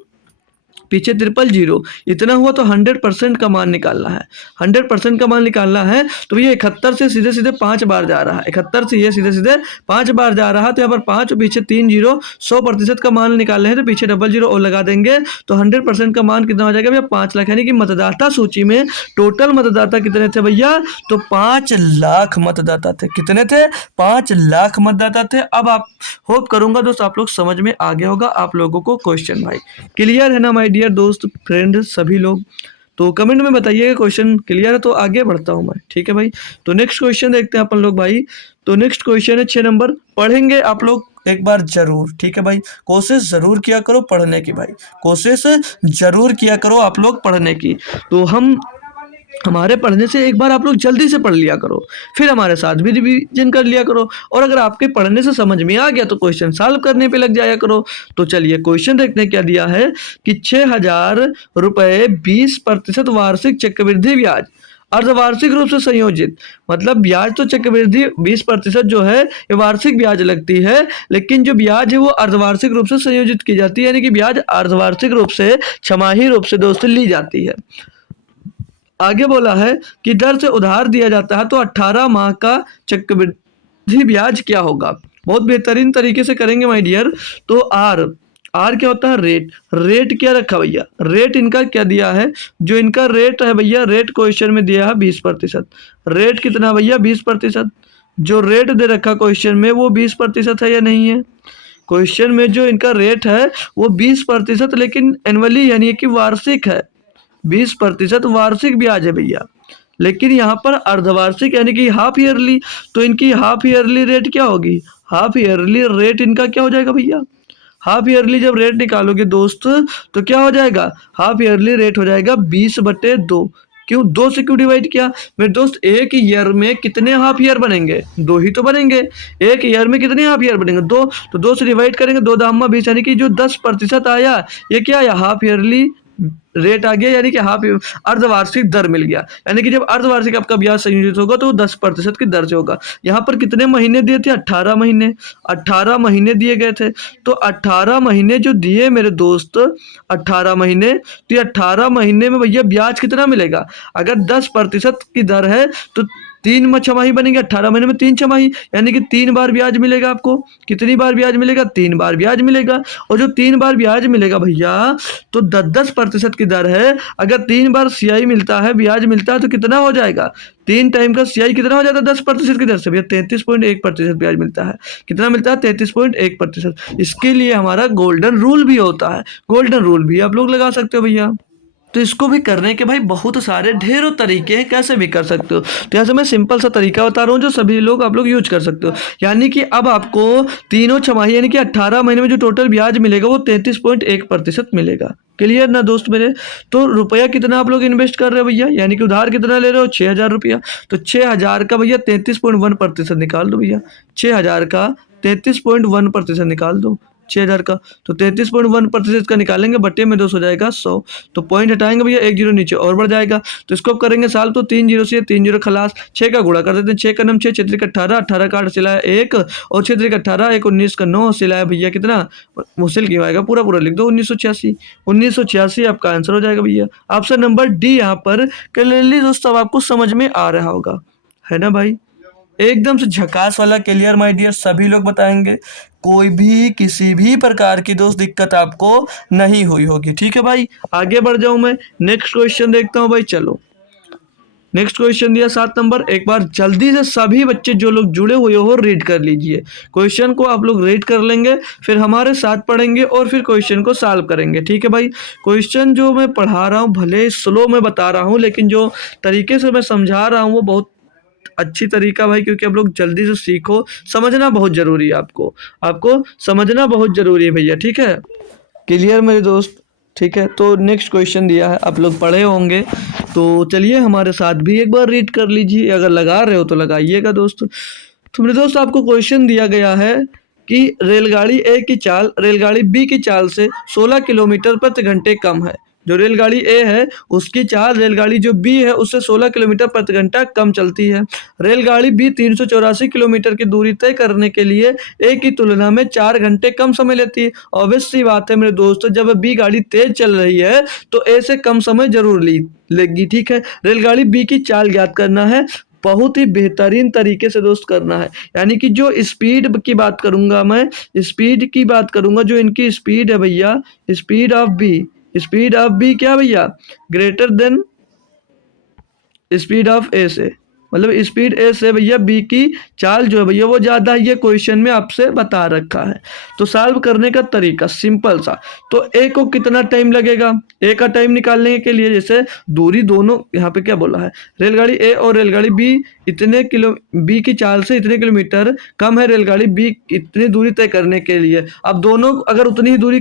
पीछे 000 इतना हुआ, तो 100% का मान निकालना है। 100% का मान निकालना है, तो ये 71 से सीधे सीधे 5 बार जा रहा है, 71 से ये सीधे सीधे 5 बार जा रहा है, तो यहाँ पर 5 और पीछे 3 जीरो, 100% का मान निकालना है, तो पीछे 00 और लगा देंगे, तो 100% का मान कितना हो जाएगा भैया, 5 लाख। यानी कि मतदाता सूची में टोटल मतदाता कितने थे भैया, तो 5 लाख मतदाता थे। कितने थे, 5 लाख मतदाता थे। अब आप होप करूंगा दोस्त आप लोग समझ में आ गया होगा आप लोगों को क्वेश्चन भाई। क्लियर है ना माय डियर दोस्त फ्रेंड सभी लोग, तो कमेंट में बताइएगा क्वेश्चन क्लियर है तो आगे बढ़ता हूं मैं, ठीक है भाई। तो नेक्स्ट क्वेश्चन देखते हैं अपन लोग भाई। तो नेक्स्ट क्वेश्चन है 6 नंबर, पढ़ेंगे आप लोग एक बार जरूर, ठीक है भाई। कोशिश जरूर किया करो पढ़ने की भाई, कोशिश जरूर किया करो आप लोग पढ़ने की। तो हम हमारे पढ़ने से एक बार आप लोग जल्दी से पढ़ लिया करो, फिर हमारे साथ भी रिवीजन कर लिया करो, और अगर आपके पढ़ने से समझ में आ गया तो क्वेश्चन सॉल्व करने पे लग जाया करो। तो चलिए क्वेश्चन देखने क्या दिया है कि 6,000 रुपये 20% वार्षिक चक्रवृद्धि ब्याज अर्धवार्षिक रूप से संयोजित, मतलब ब्याज तो चक्रवृद्धि 20% जो है ये वार्षिक ब्याज लगती है, लेकिन जो ब्याज है वो अर्धवार्षिक रूप से संयोजित की जाती है, यानी कि ब्याज अर्धवार्षिक रूप से छमाही रूप से दोस्तों ली जाती है। आगे बोला है कि दर से उधार दिया जाता है तो 18 माह का चक्रवृद्धि ब्याज क्या होगा। बहुत बेहतरीन तरीके से करेंगे माय डियर। तो आर क्या होता है, रेट क्या रखा भैया, रेट इनका क्या दिया है, जो इनका रेट है भैया, रेट क्वेश्चन में दिया है 20%। रेट कितना भैया, 20%। जो रेट दे रखा क्वेश्चन में वो 20% है या नहीं है। क्वेश्चन में जो इनका रेट है वो 20%, लेकिन एनुअली यानी कि वार्षिक है, 20% वार्षिक ब्याज है भैया, लेकिन यहाँ पर अर्धवार्षिक यानी कि हाफ ईयरली। तो इनकी हाफ ईयरली रेट क्या होगी, हाफ ईयरली रेट इनका क्या हो जाएगा भैया, हाफ ईयरली जब रेट निकालोगे दोस्त तो क्या हो जाएगा, हाफ ईयरली रेट हो जाएगा 20/2। क्यों 2 से क्यों डिवाइड किया मेरे दोस्त, एक ईयर में कितने हाफ ईयर बनेंगे, 2 ही तो बनेंगे। एक ईयर में कितने हाफ ईयर बनेंगे, 2। तो 2 से डिवाइड करेंगे, 2 दामा 20, यानी कि जो 10% आया ये क्या आया, हाफ ईयरली रेट आ गया, यानी कि हाफ अर्धवार्षिक दर मिल गया। यानी कि जब अर्धवार्षिक आपका ब्याज संयोजित होगा तो 10% की दर से होगा। यहाँ पर कितने महीने दिए थे, 18 महीने, 18 महीने दिए गए थे। तो 18 महीने जो दिए मेरे दोस्त, 18 महीने, तो 18 महीने में भैया ब्याज कितना मिलेगा, अगर 10% की दर है तो 3 छमाही बनेंगे, 18 महीने में 3 छमाही, यानी कि 3 बार ब्याज मिलेगा आपको। कितनी बार ब्याज मिलेगा, 3 बार ब्याज मिलेगा। और जो 3 बार ब्याज मिलेगा भैया तो 10% की दर है, अगर 3 बार सीआई मिलता है, ब्याज मिलता है, तो कितना हो जाएगा, 3 टाइम का सीआई कितना हो जाता है 10% की दर से भैया, 33.1% ब्याज मिलता है। कितना मिलता है, 33.1%। इसके लिए हमारा गोल्डन रूल भी होता है, गोल्डन रूल भी आप लोग लगा सकते हो भैया। तो इसको भी करने के भाई बहुत सारे ढेरों तरीके हैं, कैसे भी कर सकते हो। तो यहाँ से मैं सिंपल सा तरीका बता रहा हूँ जो सभी लोग आप लोग यूज कर सकते हो। यानी कि अब आपको तीनों छमाही यानी कि 18 महीने में जो टोटल ब्याज मिलेगा वो 33.1% मिलेगा। क्लियर ना दोस्त मेरे। तो रुपया कितना आप लोग इन्वेस्ट कर रहे हो भैया, यानी कि उधार कितना ले रहे हो, 6,000 रुपया। तो 6,000 का भैया 33.1% निकाल दो भैया, 6,000 का 33.1% निकाल दो, 6,000 का। तो 33.1% का निकालेंगे, बट्टे में 2 हो जाएगा 100। तो पॉइंट हटाएंगे भैया, 1 जीरो नीचे और बढ़ जाएगा। तो इसको अब करेंगे साल, तो 3 जीरो से 3 जीरो खलास, 6 का गुणा कर देते हैं, 6 का नम 6, 6 त्रिक 18, 18 का 8 सिलाया 1, और 6 त्रिक 18, 1 19 का 9 सिलाया भैया कितना, मुश्किल क्यों आएगा, पूरा पूरा लिख दो 1986। 1986 आपका आंसर हो जाएगा भैया। ऑप्शन नंबर डी यहाँ पर क्लियरली दोस्तों अब आपको समझ में आ रहा होगा, है ना भाई। एकदम से झकास वाला क्लियर माय डियर, सभी लोग बताएंगे, कोई भी किसी भी प्रकार की दोस्त दिक्कत आपको नहीं हुई होगी। ठीक है भाई, आगे बढ़ जाऊं मैं, नेक्स्ट क्वेश्चन देखता हूं भाई। चलो नेक्स्ट क्वेश्चन दिया 7 नंबर, एक बार जल्दी से सभी बच्चे जो लोग जुड़े हुए हो रीड कर लीजिए। क्वेश्चन को आप लोग रीड कर लेंगे, फिर हमारे साथ पढ़ेंगे और फिर क्वेश्चन को सॉल्व करेंगे। ठीक है भाई, क्वेश्चन जो मैं पढ़ा रहा हूँ भले स्लो में बता रहा हूँ, लेकिन जो तरीके से मैं समझा रहा हूँ वो बहुत अच्छी तरीका भाई, क्योंकि आप लोग जल्दी से सीखो, समझना बहुत जरूरी है, आपको आपको समझना बहुत जरूरी है भैया। ठीक है, क्लियर मेरे दोस्त। ठीक है, तो नेक्स्ट क्वेश्चन दिया है, आप लोग पढ़े होंगे, तो चलिए हमारे साथ भी एक बार रीड कर लीजिए, अगर लगा रहे हो तो लगाइएगा दोस्त। तो मेरे दोस्त आपको क्वेश्चन दिया गया है कि रेलगाड़ी ए की चाल रेलगाड़ी बी की चाल से 16 किलोमीटर प्रति घंटे कम है। जो रेलगाड़ी ए है उसकी चाल रेलगाड़ी जो बी है उससे 16 किलोमीटर प्रति घंटा कम चलती है। रेलगाड़ी बी 384 किलोमीटर की दूरी तय करने के लिए ए की तुलना में 4 घंटे कम समय लेती है। ऑब्वियस सी बात है मेरे दोस्तों, जब बी गाड़ी तेज चल रही है तो ए से कम समय जरूर लेगी। ठीक है, रेलगाड़ी बी की चाल ज्ञात करना है, बहुत ही बेहतरीन तरीके से दोस्त करना है। यानी कि जो स्पीड की बात करूंगा मैं, स्पीड की बात करूंगा, जो इनकी स्पीड है भैया, स्पीड ऑफ बी क्या भैया, ग्रेटर देन स्पीड ऑफ ए से, मतलब स्पीड ए से भैया बी की चाल जो है भैया वो ज़्यादा है, ये क्वेश्चन में आपसे बता रखा है। तो सॉल्व करने का तरीका सिंपल सा, तो ए को कितना टाइम लगेगा, ए का टाइम निकालने के लिए, जैसे दूरी दोनों यहाँ पे क्या बोला है, रेलगाड़ी ए और रेलगाड़ी बी इतने किलो, बी की चाल से इतने किलोमीटर कम है रेलगाड़ी बी इतनी दूरी तय करने के लिए। अब दोनों अगर उतनी ही दूरी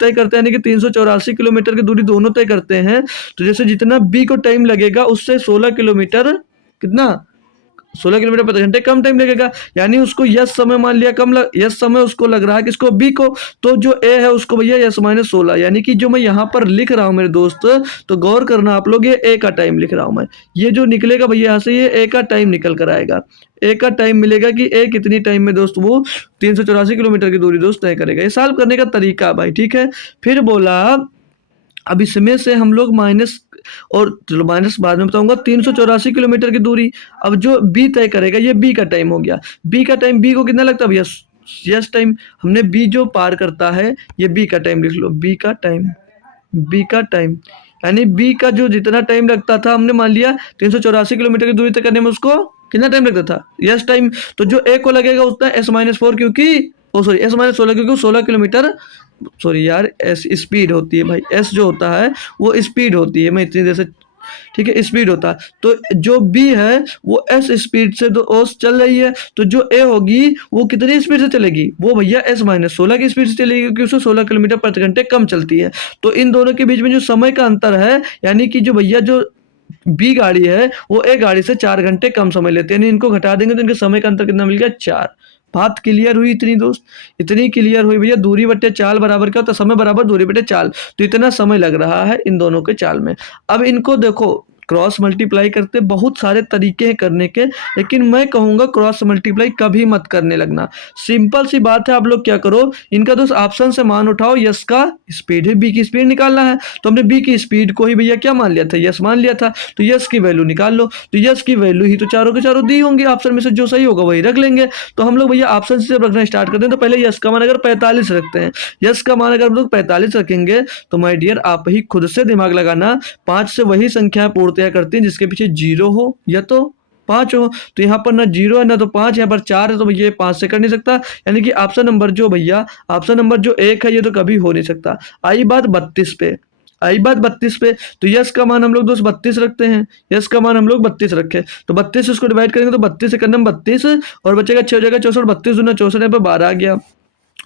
तय तय करते हैं, यानी कि 384 किलोमीटर की दूरी दोनों तय करते हैं। तो जैसे जितना बी को टाइम लगेगा उससे 16 किलोमीटर कितना 16 किलोमीटर प्रति घंटे कम टाइम लगेगा, यानी उसको यस समय मान लिया, यस समय उसको लग रहा है किसको, बी को। तो जो ए है उसको भैया यस माइनस 16, यानी कि जो मैं यहाँ पर लिख रहा हूँ मेरे दोस्त, तो गौर करना आप लोग, ये ए का टाइम लिख रहा हूँ मैं। ये जो निकलेगा भैया यहाँ से, ये ए का टाइम निकल कर आएगा। ए का टाइम मिलेगा कि ए कितनी टाइम में दोस्त वो 384 किलोमीटर की दूरी दोस्त तय करेगा। ये सॉल्व करने का तरीका भाई, ठीक है। फिर बोला अब इसमें से हम लोग माइनस, और चलो माइनस बाद में बताऊंगा, 384 किलोमीटर की दूरी। अब जो बी तय करेगा, ये बी का टाइम हो गया। बी का टाइम, बी को कितना लगता है भैया, यस टाइम। हमने बी जो पार करता है, ये बी का टाइम लिख लो, बी का टाइम, बी का टाइम, यानी बी का जो जितना टाइम लगता था, हमने मान लिया 384 किलोमीटर की दूरी तय करने में उसको कितना टाइम लगता था, यस टाइम। तो जो ए को लगेगा उतना एस माइनस 4, क्योंकि ओ सॉरी एस माइनस 16, क्योंकि 16 किलोमीटर, सॉरी यार, एस स्पीड होती है भाई, एस जो होता है वो स्पीड होती है, मैं इतनी देर से, ठीक है, स्पीड होता है। तो जो बी है वो एस स्पीड से ओस चल रही है, तो जो ए होगी वो कितनी स्पीड से चलेगी, वो भैया एस माइनस 16 की स्पीड से चलेगी, क्योंकि उससे 16 किलोमीटर प्रति घंटे कम चलती है। तो इन दोनों के बीच में जो समय का अंतर है, यानी कि जो भैया जो बी गाड़ी है वो ए गाड़ी से 4 घंटे कम समय लेते हैं, यानी इनको घटा देंगे तो इनके समय का अंतर कितना मिल गया, 4। बात क्लियर हुई इतनी दोस्त, इतनी क्लियर हुई भैया। दूरी बटे चाल बराबर क्या होता है, समय बराबर दूरी बटे चाल। तो इतना समय लग रहा है इन दोनों के चाल में। अब इनको देखो क्रॉस मल्टीप्लाई करते, बहुत सारे तरीके हैं करने के, लेकिन मैं कहूँगा क्रॉस मल्टीप्लाई कभी मत करने लगना। सिंपल सी बात है, आप लोग क्या करो, इनका दोस्त ऑप्शन से मान उठाओ, यस का स्पीड है, बी की स्पीड निकालना है, तो हमने बी की स्पीड को ही भैया क्या मान लिया था, यस मान लिया था, तो यस की वैल्यू निकाल लो। तो यस की वैल्यू ही तो चारों के चारों दी होंगी, ऑप्शन में से जो सही होगा वही रख लेंगे। तो हम लोग भैया ऑप्शन से जब रखना स्टार्ट करते हैं, तो पहले यस का मान अगर 45 रखते हैं, यस का मान अगर हम लोग 45 रखेंगे, तो माय डियर आप ही खुद से दिमाग लगाना, 5 से वही संख्या पूर्णतया करती है जिसके पीछे 0 हो या तो 5 हो। तो यहाँ पर ना 0 है ना तो 5, यहाँ पर 4 है, तो भैया 5 से कर नहीं सकता, यानी कि ऑप्शन नंबर जो भैया, ऑप्शन नंबर जो 1 है ये तो कभी हो नहीं सकता। आई बात 32 पे, आई बात 32 पे, तो यस का मान हम लोग दोस्त 32 रखते हैं, यस का मान हम लोग 32 रखे, तो 32 इसको डिवाइड करेंगे तो 32 से करना 32 और बचेगा 6 हो जाएगा 64, 32 दूना 64, यहाँ पे 12 आ गया।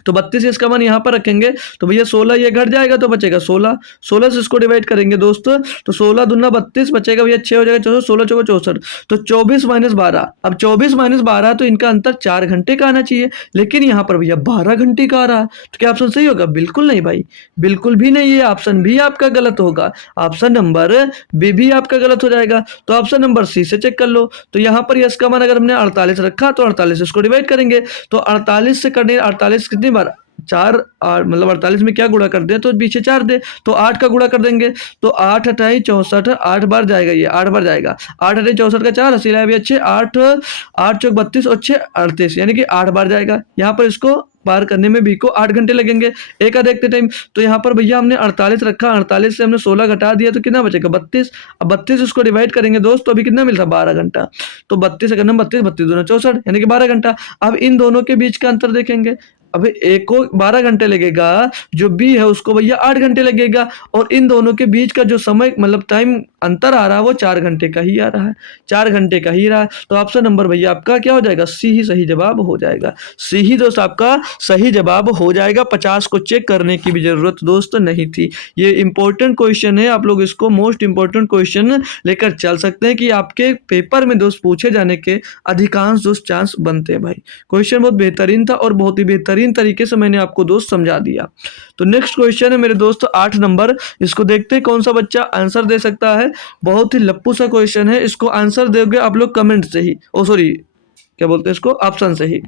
तो 32 इसका मान यहाँ पर रखेंगे तो भैया 16 ये घट जाएगा तो बचेगा 16, 16 से इसको डिवाइड करेंगे दोस्तों, तो 16 दूना 32 बचेगा भैया 6 हो जाएगा 64, 16 चौको 64, तो 24 माइनस 12। अब 24 माइनस 12 तो इनका अंतर 4 घंटे का आना चाहिए, लेकिन यहाँ पर भैया 12 घंटे का आ रहा है। तो क्या ऑप्शन सही होगा, बिल्कुल नहीं भाई, बिल्कुल भी नहीं, ये ऑप्शन भी आपका गलत होगा, ऑप्शन नंबर बी भी आपका गलत हो जाएगा। तो ऑप्शन नंबर सी से चेक कर लो। तो यहाँ पर यस का मान अगर हमने 48 रखा तो 48 इसको डिवाइड करेंगे, तो 48 से करने 48 कितनी बार 4, मतलब 48 में क्या गुणा कर दे तो पीछे 4 दे, तो 8 का गुणा कर देंगे, तो 8 अठाई 64, 8 बार जाएगा, ये 8 बार जाएगा, 8 अठाई 64 का 4 हसीला भी अच्छे 8, 8 चौक 32 और 6 38, यानी कि 8 बार जाएगा। यहाँ पर इसको पार करने में बी को 8 घंटे लगेंगे। ए का देखते टाइम, तो यहाँ पर भैया हमने 48 रखा, 48 से हमने 16 घटा दिया तो कितना बचेगा 32। अब 32 इसको डिवाइड करेंगे दोस्त तो अभी कितना मिलता 12 घंटा, तो 32 करना 32, 32 दूना 64, यानी कि 12 घंटा। अब इन दोनों के बीच का अंतर देखेंगे, अब ए को 12 घंटे लगेगा, जो बी है उसको भैया 8 घंटे लगेगा, और इन दोनों के बीच का जो समय मतलब टाइम अंतर आ रहा है वो 4 घंटे का ही आ रहा है, 4 घंटे का ही रहा है। तो ऑप्शन नंबर भैया आपका क्या हो जाएगा, सी ही सही जवाब हो जाएगा, सी ही दोस्त आपका सही जवाब हो जाएगा। 50 को चेक करने की भी जरूरत दोस्त नहीं थी। ये इंपॉर्टेंट क्वेश्चन है, आप लोग इसको मोस्ट इंपॉर्टेंट क्वेश्चन लेकर चल सकते हैं कि आपके पेपर में दोस्त पूछे जाने के अधिकांश दोस्त चांस बनते हैं भाई। क्वेश्चन बहुत बेहतरीन था और बहुत ही बेहतरीन तरीके से मैंने आपको दोस्त समझा दिया। तो नेक्स्ट क्वेश्चन है मेरे दोस्त 8 नंबर, इसको देखते हैं कौन सा बच्चा आंसर दे सकता है। बहुत ही लप्पू सा क्वेश्चन है, इसको आंसर दोगे आप लोग कमेंट से ही, ओ सॉरी क्या बोलते हैं इसको, ऑप्शन से ही।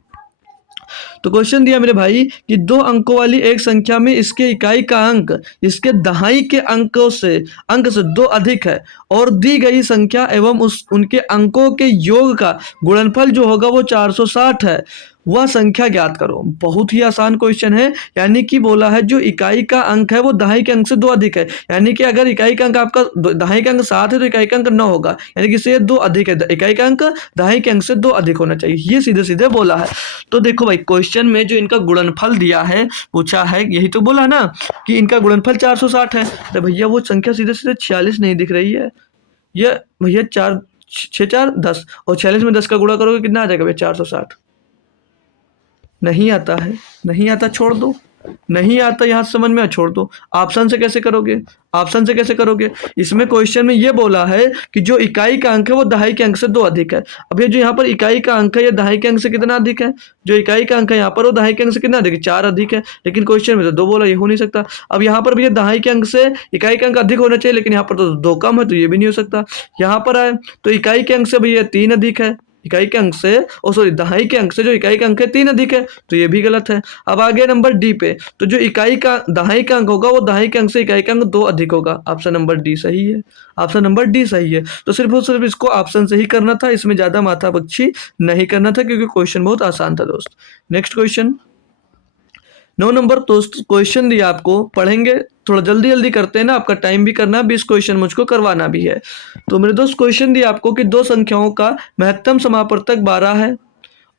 तो क्वेश्चन दिया मेरे भाई कि 2 अंकों वाली एक संख्या में इसके इकाई का अंक इसके दहाई के अंक से 2 अधिक है, और दी गई संख्या एवं उनके अंकों के योग का गुणनफल जो होगा वो 460 है, वह संख्या ज्ञात करो। बहुत ही आसान क्वेश्चन है, यानी कि बोला है जो इकाई का अंक है वो दहाई के अंक से 2 अधिक है, यानी कि अगर इकाई का अंक आपका दहाई का अंक 7 है तो इकाई का अंक 9 होगा, यानी कि इससे 2 अधिक है, इकाई का अंक दहाई के अंक से 2 अधिक होना चाहिए, ये सीधे सीधे बोला है। तो देखो भाई क्वेश्चन में जो इनका गुणनफल दिया है, पूछा है, यही तो बोला ना कि इनका गुणनफल 460 है, तो भैया वो संख्या सीधे सीधे 46 नहीं दिख रही है, ये भैया 4 6 4 10 और 46 में 10 का गुणा करोगे कितना आ जाएगा भैया 460, नहीं आता है, नहीं आता, छोड़ दो, नहीं आता यहाँ से समझ में, छोड़ दो। ऑप्शन से कैसे करोगे, ऑप्शन से कैसे करोगे? इसमें क्वेश्चन में ये बोला है कि जो इकाई का अंक है वो दहाई के अंक से 2 अधिक है। अब ये जो यहाँ पर इकाई का अंक है ये दहाई के अंक से कितना अधिक है? जो इकाई का अंक है यहाँ पर वो दहाई के अंक से कितना अधिक है? 4 अधिक है। लेकिन क्वेश्चन में तो 2 बोला, ये हो नहीं सकता। अब यहाँ पर भी ये दहाई के अंक से इकाई का अंक अधिक होना चाहिए, लेकिन यहाँ पर तो 2 कम है, तो ये भी नहीं हो सकता। यहाँ पर आए तो इकाई के अंक से भैया 3 अधिक है, इकाई के अंक से, ओ सॉरी दहाई के अंक से जो इकाई का अंक है 3 अधिक है, तो ये भी गलत है। अब आगे नंबर डी पे, तो जो इकाई का दहाई का अंक होगा वो दहाई के अंक से इकाई का अंक 2 अधिक होगा। ऑप्शन नंबर डी सही है, ऑप्शन नंबर डी सही है। तो सिर्फ और सिर्फ इसको ऑप्शन से ही करना था, इसमें ज्यादा माथापच्ची नहीं करना था, क्योंकि क्वेश्चन बहुत आसान था दोस्त। नेक्स्ट क्वेश्चन 9 नंबर दोस्त क्वेश्चन दिया आपको, पढ़ेंगे, थोड़ा जल्दी जल्दी करते हैं ना, आपका टाइम भी करना है, 20 क्वेश्चन मुझको करवाना भी है। तो मेरे दोस्त क्वेश्चन दिया आपको कि 2 संख्याओं का महत्तम समापवर्तक 12 है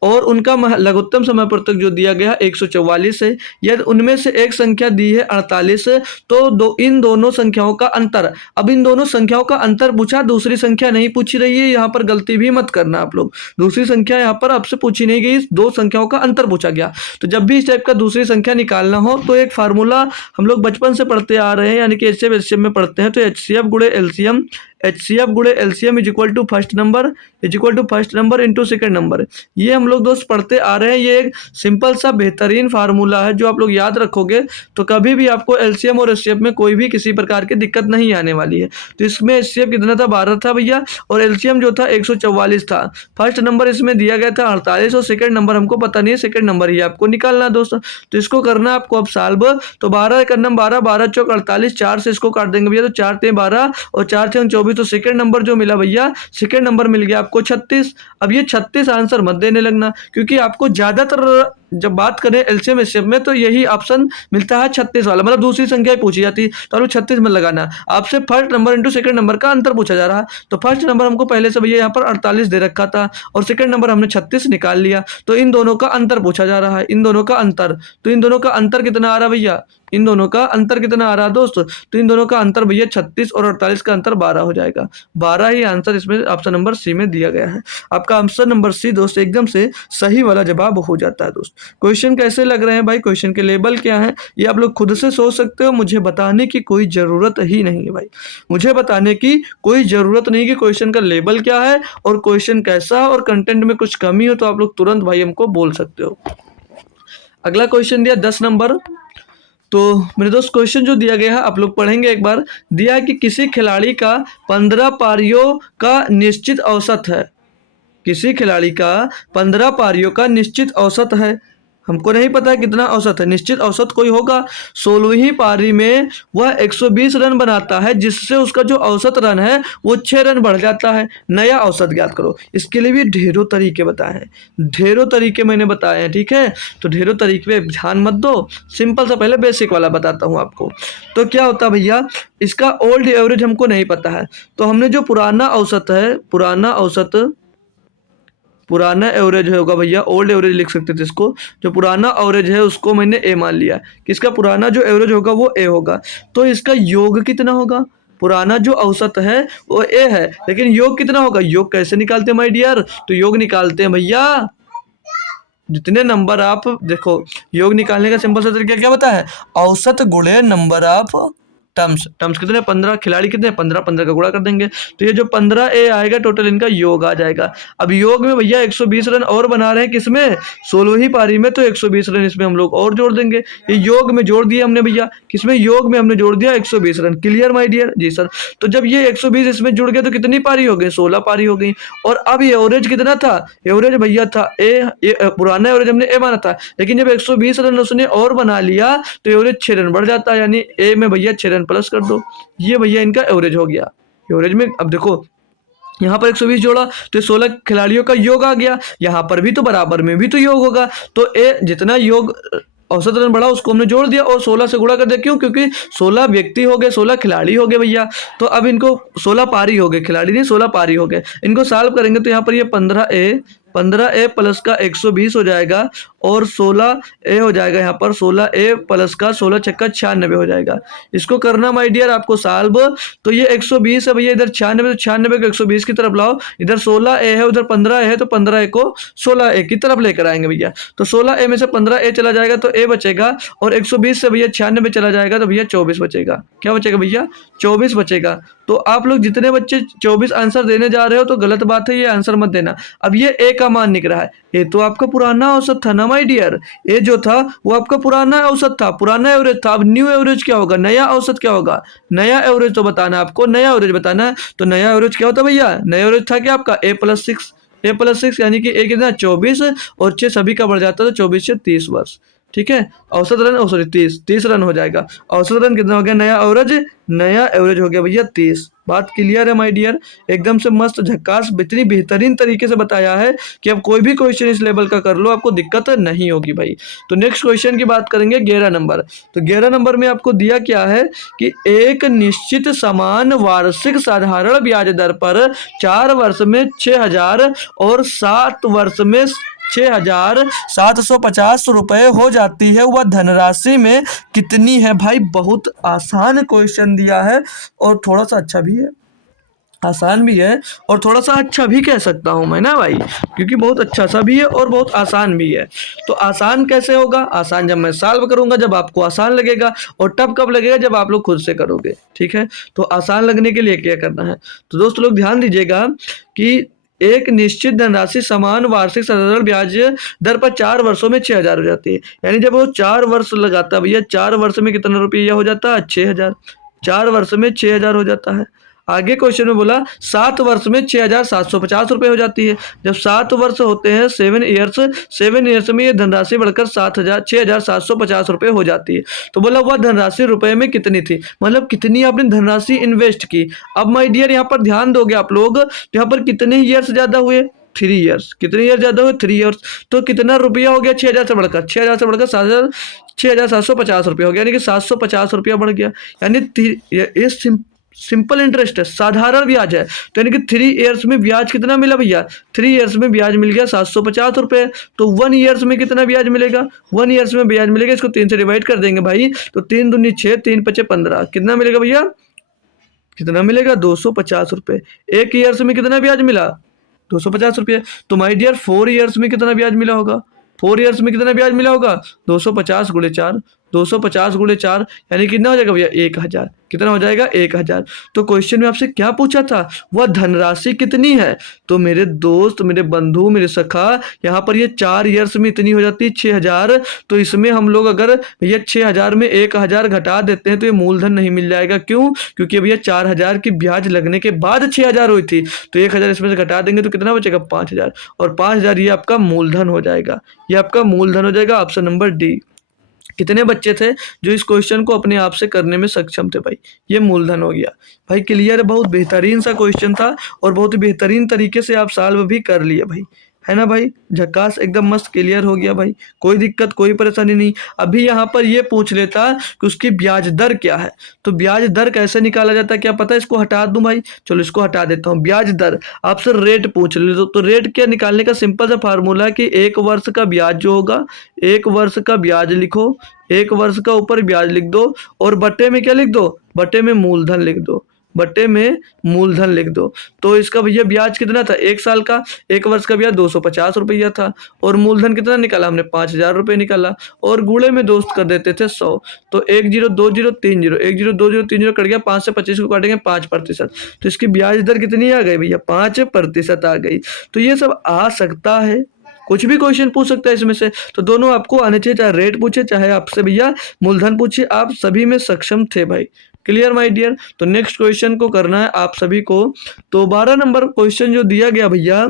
और उनका लघुत्तम समापवर्तक जो दिया गया 144 है। यदि उनमें से एक संख्या दी है 48 है, तो इन दोनों संख्याओं का अंतर। अब इन दोनों संख्याओं का अंतर पूछा, दूसरी संख्या नहीं पूछी रही है, यहाँ पर गलती भी मत करना आप लोग। दूसरी संख्या यहाँ पर आपसे पूछी नहीं गई, 2 संख्याओं का अंतर पूछा गया। तो जब भी इस टाइप का दूसरी संख्या निकालना हो तो एक फार्मूला हम लोग बचपन से पढ़ते आ रहे हैं, यानी कि HCF LCM में पढ़ते हैं, तो HCF गुणे LCM, HCF गुणे LCM is equal to first number is equal to first number into second number. ये हम लोग दोस्त पढ़ते आ रहे हैं। ये एक सिंपल सा बेहतरीन फार्मूला है, जो आप लोग याद रखोगे तो कभी भी आपको LCM और HCF में कोई भी किसी प्रकार की दिक्कत नहीं आने वाली है। तो इसमें HCF कितना था, 12 था भैया, और LCM जो था 144 था। फर्स्ट नंबर इसमें दिया गया था 48 और सेकेंड नंबर हमको पता नहीं है, सेकेंड नंबर ही आपको निकालना है दोस्तों। तो इसको करना आपको अब सॉल्व। तो 12 का नंबर 12, 12 चौक 48, 4 से इसको काट देंगे भैया, तो 4 3 12 और 4 6 24। तो सेकंड नंबर जो मिला भैया, सेकंड नंबर मिल गया आपको 36। अब ये 36 आंसर मत देने लगना, क्योंकि आपको ज्यादातर जब बात करें एलसीएम एचसीएफ में तो यही ऑप्शन मिलता है 36 वाला, मतलब दूसरी संख्या पूछी जाती है तो आपको 36 में लगाना। आपसे first number into second number का अंतर पूछा जा रहा है, तो फर्स्ट नंबर हमको पहले से भैया यहाँ पर 48 दे रखा था और सेकंड नंबर हमने 36 निकाल लिया, तो इन दोनों का अंतर पूछा जा रहा है, इन दोनों का अंतर। तो इन दोनों का अंतर कितना आ रहा है भैया, इन दोनों का अंतर कितना आ रहा है दोस्त, तो इन दोनों का अंतर भैया 36 और 48 का अंतर 12 हो जाएगा। 12 ही आंसर इसमें ऑप्शन नंबर सी में दिया गया है। आपका ऑप्शन नंबर सी दोस्त एकदम से सही वाला जवाब हो जाता है दोस्त। क्वेश्चन कैसे लग रहे हैं भाई, क्वेश्चन के लेवल क्या है ये आप लोग खुद से सोच सकते हो, मुझे बताने की कोई जरूरत ही नहीं है भाई, मुझे बताने की कोई जरूरत नहीं कि क्वेश्चन का लेवल क्या है और क्वेश्चन कैसा है, और कंटेंट में कुछ कमी हो तो आप लोग तुरंत भाई हमको बोल सकते हो। अगला क्वेश्चन दिया 10 नंबर, तो मेरे दोस्त क्वेश्चन जो दिया गया है आप लोग पढ़ेंगे एक बार। दिया है कि किसी खिलाड़ी का 15 पारियों का निश्चित औसत है, किसी खिलाड़ी का 15 पारियों का निश्चित औसत है, हमको नहीं पता है कितना औसत है, निश्चित औसत कोई होगा। 16वीं पारी में वह 120 रन बनाता है, जिससे उसका जो औसत रन है वो 6 रन बढ़ जाता है। नया औसत ज्ञात करो। इसके लिए भी ढेरों तरीके बताए हैं, ढेरों तरीके मैंने बताए हैं, ठीक है, तो ढेरों तरीके पे ध्यान मत दो, सिंपल सा पहले बेसिक वाला बताता हूँ आपको। तो क्या होता है भैया, इसका ओल्ड एवरेज हमको नहीं पता है, तो हमने जो पुराना औसत है, पुराना एवरेज होगा भैया, ओल्ड एवरेज लिख सकते थे इसको, जो पुराना एवरेज है उसको मैंने ए मान लिया कि इसका पुराना जो एवरेज होगा वो ए होगा। तो इसका योग कितना होगा, पुराना जो औसत है वो ए है, लेकिन योग कितना होगा, योग कैसे निकालते हैं माय डियर, तो योग निकालते हैं भैया, जितने नंबर आप देखो, योग निकालने का सिंपल सा तरीका क्या बता है, औसत गुणे नंबर ऑफ टर्म्स कितने 15, खिलाड़ी कितने 15, 15 का गुणा कर देंगे, तो ये जो 15 ए आएगा टोटल इनका योग आ जाएगा। अब योग में भैया 120 रन और बना रहे हैं, किसमें 16वीं पारी में, तो 120 रन इसमें हम लोग और जोड़ देंगे। ये योग में जोड़ दिया हमने भैया, किसमें, योग में हमने जोड़ दिया 120 रन। क्लियर माय डियर, जी सर। तो जब ये 120 इसमें जुड़ गया तो कितनी पारी हो गई, 16 पारी हो गई। और अब ये एवरेज कितना था, एवरेज भैया था ए, पुराना एवरेज हमने ए माना था, लेकिन जब 120 रन उसने और बना लिया तो एवरेज 6 रन बढ़ जाता है, यानी ए में भैया 6 रन प्लस कर दो, ये भैया इनका एवरेज हो गया। एवरेज में अब देखो यहाँ पर 120 जोड़ा तो 16 खिलाड़ियों का योग आ गया, यहाँ पर भी तो बराबर में भी तो योग होगा, तो ए जितना योग औसत रन बढ़ा उसको हमने जोड़ दिया और 16 से गुणा कर दिया, क्यों, क्योंकि 16 व्यक्ति हो गए, 16 खिलाड़ी हो गए भैया, तो अब इनको 16 पारी हो गए, खिलाड़ी नहीं 16 पारी हो गए, इनको सॉल्व करेंगे तो यहाँ पर ये 15 ए 15A प्लस का 120 हो जाएगा और 16A हो जाएगा यहाँ पर 16A प्लस का 16 छक्का 96 हो जाएगा। इसको करना माय डियर आपको सॉल्व। तो ये 120 है भैया, इधर 96 तो 96 को 120 की तरफ लाओ, इधर 16A है उधर 15A है तो 15A को 16A की तरफ लेकर आएंगे भैया। तो 16A में से 15A चला जाएगा तो A बचेगा और 120 से भैया 96 चला जाएगा तो भैया 24 बचेगा। क्या बचेगा भैया? 24 बचेगा। तो आप लोग जितने बच्चे 24 आंसर देने जा रहे हो तो गलत बात है, ये आंसर मत देना। अब ये ए का मान निकल रहा है, ये तो आपका पुराना औसत था ना माय डियर, ये जो था वो आपका पुराना औसत था, पुराना एवरेज था। अब न्यू एवरेज क्या होगा, नया औसत क्या होगा? नया एवरेज तो बताना है आपको, नया एवरेज बताना है। तो नया एवरेज क्या होता है भैया? नया एवरेज था क्या आपका A+6 यानी कि ए कितना 24 और 6 सभी का बढ़ जाता है तो 24 से 30 वर्ष। ठीक है, औसत रन सॉरी 30 रन हो जाएगा। औसत रन कितना हो गया? नया एवरेज हो गया भैया 30। बात क्लियर है माय डियर? एकदम से मस्त झक्कास इतनी बेहतरीन तरीके से बताया है कि अब कोई भी क्वेश्चन इस लेवल का कर लो आपको दिक्कत नहीं होगी भाई। तो नेक्स्ट क्वेश्चन की बात करेंगे 11 नंबर। तो 11 नंबर में आपको दिया क्या है कि एक निश्चित समान वार्षिक साधारण ब्याज दर पर 4 वर्ष में 6000 और 7 वर्ष में 6,750 रुपए हो जाती है, वह धनराशि में कितनी है? भाई बहुत आसान क्वेश्चन दिया है और थोड़ा सा अच्छा भी है, आसान भी है और थोड़ा सा अच्छा भी कह सकता हूँ मैं ना भाई, क्योंकि बहुत अच्छा सा भी है और बहुत आसान भी है। तो आसान कैसे होगा? आसान जब मैं सॉल्व करूंगा जब आपको आसान लगेगा, और टफ कब लगेगा? जब आप लोग खुद से करोगे। ठीक है, तो आसान लगने के लिए क्या करना है? तो दोस्त लोग ध्यान दीजिएगा कि एक निश्चित धनराशि समान वार्षिक साधारण ब्याज दर पर 4 वर्षों में 6,000 हो जाती है। यानी जब वो 4 वर्ष लगाता है भैया, 4 वर्ष में कितना रुपया हो जाता है? 6,000। 4 वर्ष में 6,000 हो जाता है। आगे क्वेश्चन में बोला 7 वर्ष में 6,750 रुपये हो जाती है। जब 7 वर्ष होते हैं 7 ईयर्स में ये धनराशि बढ़कर 6,750 रुपये हो जाती है। तो बोला वह धनराशि रुपए में कितनी थी, मतलब कितनी आपने धनराशि इन्वेस्ट की। अब माय डियर यहाँ पर ध्यान दोगे आप लोग, तो यहाँ पर कितने ईयर्स ज्यादा हुए? 3 ईयर्स। कितने ईयर ज्यादा हुए? 3 ईयर्स। तो कितना रुपया हो गया? 6,000 से बढ़कर 6,750 रुपया हो गया, यानी कि 750 रुपया बढ़ गया। यानी सिंपल इंटरेस्ट है, साधारण ब्याज है। तो यानी कि 3 ईयर्स में ब्याज कितना मिला भैया? 3 ईयर्स में ब्याज मिल गया 750 रुपये। तो 1 ईयर्स में कितना ब्याज मिलेगा? 1 ईयर्स में ब्याज मिलेगा, इसको 3 से डिवाइड कर देंगे भाई, तो 3 दूनी 6, 3 पचे 15। कितना मिलेगा भैया? कितना मिलेगा? 250 रुपये। 1 ईयर्स में कितना ब्याज मिला? 250 रुपये। तो माय डियर 4 ईयर्स में कितना ब्याज मिला होगा? 4 ईयर्स में कितना ब्याज मिला होगा? 250 गुणे 4, 250 गुणे 4 यानी कितना हो जाएगा भैया? 1,000। कितना हो जाएगा? 1,000। तो क्वेश्चन में आपसे क्या पूछा था? वह धनराशि कितनी है? तो मेरे दोस्त, मेरे बंधु, मेरे सखा, यहाँ पर ये 4 ईयर्स में इतनी हो जाती है 6,000। तो इसमें हम लोग अगर भैया 6,000 में 1,000 घटा देते हैं तो ये मूलधन नहीं मिल जाएगा। क्यों? क्योंकि भैया 4,000 की ब्याज लगने के बाद 6,000 हुई थी, तो 1,000 इसमें से घटा देंगे तो कितना बचेगा? 5,000। और 5,000 ये आपका मूलधन हो जाएगा, ये आपका मूलधन हो जाएगा। Option number D. कितने बच्चे थे जो इस क्वेश्चन को अपने आप से करने में सक्षम थे भाई? ये मूलधन हो गया भाई। क्लियर है? बहुत बेहतरीन सा क्वेश्चन था और बहुत ही बेहतरीन तरीके से आप सॉल्व भी कर लिए भाई, है ना भाई? झक्कास, एकदम मस्त क्लियर हो गया भाई, कोई दिक्कत कोई परेशानी नहीं। अभी यहाँ पर ये पूछ लेता कि उसकी ब्याज दर क्या है, तो ब्याज दर कैसे निकाला जाता है क्या पता है? इसको हटा दूं भाई, चलो इसको हटा देता हूँ। ब्याज दर आपसे रेट पूछ ले तो रेट क्या निकालने का सिंपल सा फार्मूला है कि 1 वर्ष का ब्याज जो होगा, 1 वर्ष का ब्याज लिखो, 1 वर्ष का ऊपर ब्याज लिख दो और बट्टे में क्या लिख दो? बट्टे में मूलधन लिख दो, बट्टे में मूलधन लिख दो। तो इसका भैया ब्याज कितना था? 1 साल का, 1 वर्ष का ब्याज 250 रुपया था और मूलधन कितना निकाला हमने? 5,000 रुपये निकाला और गुणे में दोस्त कर देते थे 100। तो 102030 102030 कट गया, 5 से 25 को काटेंगे 5%। तो इसकी ब्याज दर कितनी आ गई भैया? 5% आ गई। तो ये सब आ सकता है, कुछ भी क्वेश्चन पूछ सकता है इसमें से। तो दोनों आपको आने चाहिए, चाहे रेट पूछे चाहे आपसे भैया मूलधन पूछे, आप सभी में सक्षम थे भाई। Clear my dear? तो नेक्स्ट क्वेश्चन को करना है आप सभी को। तो 12 नंबर क्वेश्चन जो दिया गया भैया,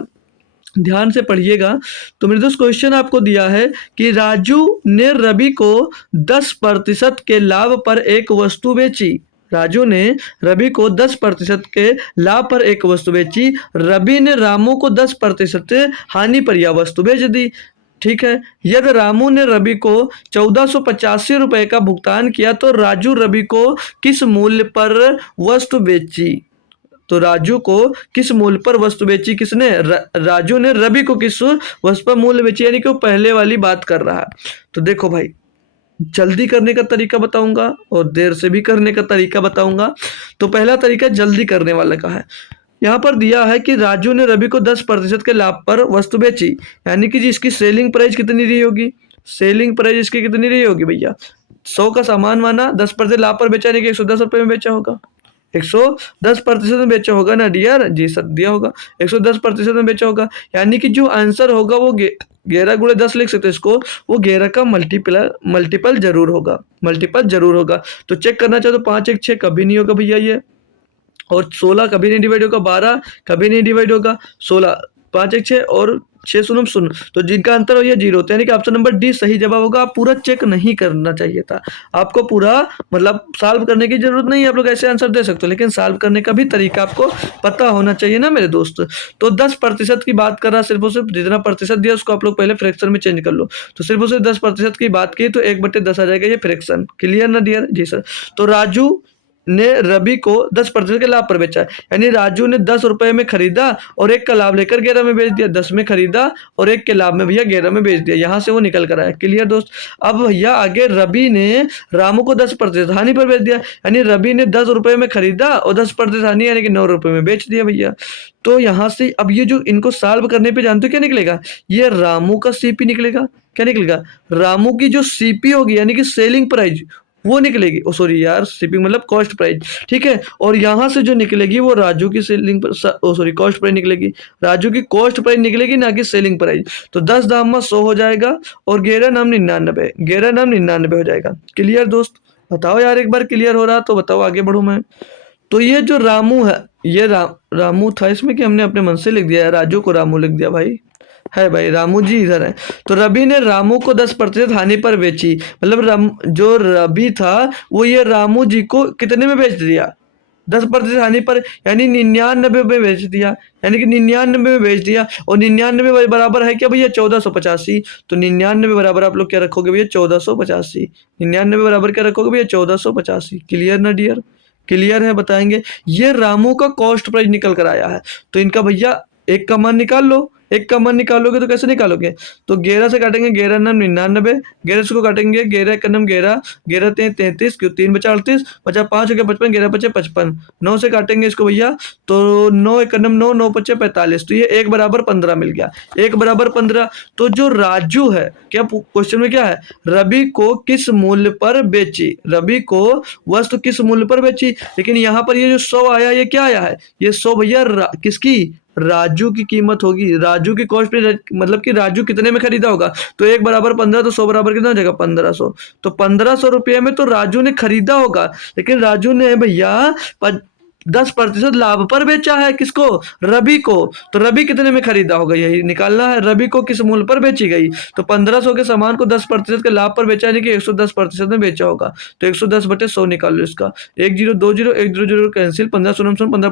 ध्यान से पढ़िएगा। तो मेरे दोस्त क्वेश्चन आपको दिया है कि राजू ने रवि को 10% के लाभ पर एक वस्तु बेची। राजू ने रवि को 10% के लाभ पर एक वस्तु बेची। रवि ने रामू को 10% हानि पर यह वस्तु बेच दी। ठीक है, यदि रामू ने रवि को 1485 रुपए का भुगतान किया तो राजू रवि को किस मूल्य पर वस्तु बेची? तो राजू को किस मूल्य पर वस्तु बेची किसने? राजू ने रवि को किस वस्तु पर मूल्य बेची, यानी कि वो पहले वाली बात कर रहा है। तो देखो भाई, जल्दी करने का तरीका बताऊंगा और देर से भी करने का तरीका बताऊंगा। तो पहला तरीका जल्दी करने वाले का है। यहाँ पर दिया है कि राजू ने रवि को 10% के लाभ पर वस्तु बेची, यानी कि जिसकी सेलिंग प्राइस कितनी रही होगी? सेलिंग प्राइस इसकी कितनी रही होगी भैया? 100 का सामान माना, 10% लाभ पर बेचा, यानी कि 110 रुपये में बेचा होगा। 110% में बेचा होगा ना डियर? जी सर दिया होगा, 110% में बेचा होगा, यानी कि जो आंसर होगा वो 11 गुणे 10 लिख सकते इसको, वो 11 का मल्टीपल जरूर होगा। तो चेक करना चाहो तो 5 1 6 कभी नहीं होगा भैया ये, और 16 कभी नहीं डिवाइड होगा, 12 कभी नहीं डिवाइड होगा, 16 5 1 6 और 6 शून्य शून्य, तो जिनका अंतर हो ये 0 होता है, यानी कि ऑप्शन नंबर डी सही जवाब होगा। आप पूरा चेक नहीं करना चाहिए था आपको, पूरा मतलब सॉल्व करने की जरूरत नहीं है, आप लोग ऐसे आंसर दे सकते हो, लेकिन सॉल्व करने का भी तरीका आपको पता होना चाहिए ना मेरे दोस्त। तो 10% की बात कर रहा, सिर्फ और सिर्फ जितना प्रतिशत दिया उसको आप लोग पहले फ्रैक्शन में चेंज कर लो। तो सिर्फ और सिर्फ 10% की बात की तो 1/10 आ जाएगा ये फ्रैक्शन। क्लियर ना डियर? जी सर। तो राजू ने रवि को 10% के लाभ पर बेचा, यानी राजू ने 10 रुपए में खरीदा और 1 का लाभ लेकर 11 में बेच दिया। 10 में खरीदा और 1 के लाभ में भैया 11 में बेच दिया, यहां से वो निकल कर आया। क्लियर दोस्त? अब भैया आगे रवि ने रामू को 10% हानि पर बेच दिया, यानी रवि ने 10 रुपए में खरीदा और 10% हानि यानी कि 9 रुपए में बेच दिया भैया। तो यहां से अब ये जो इनको सॉल्व करने पे जानते हो क्या निकलेगा? ये रामू का सीपी निकलेगा। क्या निकलेगा? रामू की जो सीपी होगी यानी कि सेलिंग प्राइस वो निकलेगी, ओ सॉरी यार शिपिंग मतलब कॉस्ट प्राइस, ठीक है। और यहाँ से जो निकलेगी वो राजू की सेलिंग ओ सॉरी कॉस्ट प्राइस निकलेगी, राजू की कॉस्ट प्राइस निकलेगी ना कि सेलिंग प्राइस। तो 10 दाम में 100 हो जाएगा और 11 नाम 99 हो जाएगा। क्लियर दोस्त? बताओ यार एक बार क्लियर हो रहा तो बताओ, आगे बढ़ूँ मैं। तो ये जो रामू है ये रामू था इसमें कि हमने अपने मन से लिख दिया है, राजू को रामू लिख दिया भाई, है भाई रामू जी इधर है। तो रवि ने रामू को 10% हानि पर बेची, मतलब जो रवि था वो ये रामू जी को कितने में बेच दिया? 10% हानि पर, यानी 99 में बेच दिया, यानी कि 99 में बेच दिया। और 99 बराबर है क्या भैया? 1485। तो 99 बराबर आप लोग क्या रखोगे भैया? 1485। 99 बराबर क्या रखोगे भैया? 1485। क्लियर ना डियर? क्लियर है? बताएंगे। ये रामू का कॉस्ट प्राइस निकल कर आया है, तो इनका भैया एक का मान निकाल लो। एक का मान निकालोगे तो कैसे निकालोगे? तो 11 से काटेंगे, 11 नाम 99, 11 से को काटेंगे, 11 का नाम 11, 11 33, क्यों 3 बचा 38, बचा 5 हो गया 55, 11 बचे 55, 9 से काटेंगे इसको भैया तो 9 एक का नाम 9, 9 बचे 45, तो ये 1 बराबर 15 मिल गया, 1 बराबर 15। तो जो राजू है, क्या क्वेश्चन में क्या है? रवि को किस मूल्य पर बेची? रवि को वस्तु किस मूल्य पर बेची, लेकिन यहाँ पर ये जो 100 आया ये क्या आया है? ये 100 भैया किसकी? राजू की कीमत होगी, राजू की कॉस्ट पे, मतलब कि राजू कितने में खरीदा होगा। तो 1 बराबर 15, तो 100 बराबर कितना हो जाएगा? 1500। तो 1500 रुपये में तो राजू ने खरीदा होगा, लेकिन राजू ने भैया 10% लाभ पर बेचा है। किसको? रवि को। तो रवि कितने में खरीदा होगा यही निकालना है, रवि को किस मूल्य पर बेची गई। तो 1500 के सामान को 10% के लाभ पर बेचा, यानी कि 110% में बेचा होगा। तो 110/100 निकाल लो इसका, 1 0 2 0 1 0 0 कैंसिल, 15 0 15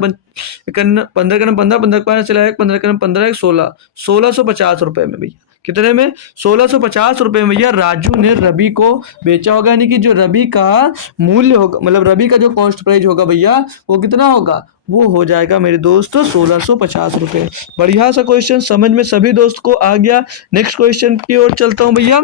15 का 15 15 5 चला 1 15 का 15 16 1650 रुपए में भैया, कितने में? 1650 रुपए में भैया राजू ने रवि को बेचा होगा, यानी कि जो रवि का मूल्य होगा, मतलब रवि का जो कॉस्ट प्राइस होगा भैया वो कितना होगा? वो हो जाएगा मेरे दोस्तों 1650 रुपए। बढ़िया सा क्वेश्चन, समझ में सभी दोस्त को आ गया। नेक्स्ट क्वेश्चन की ओर चलता हूं भैया।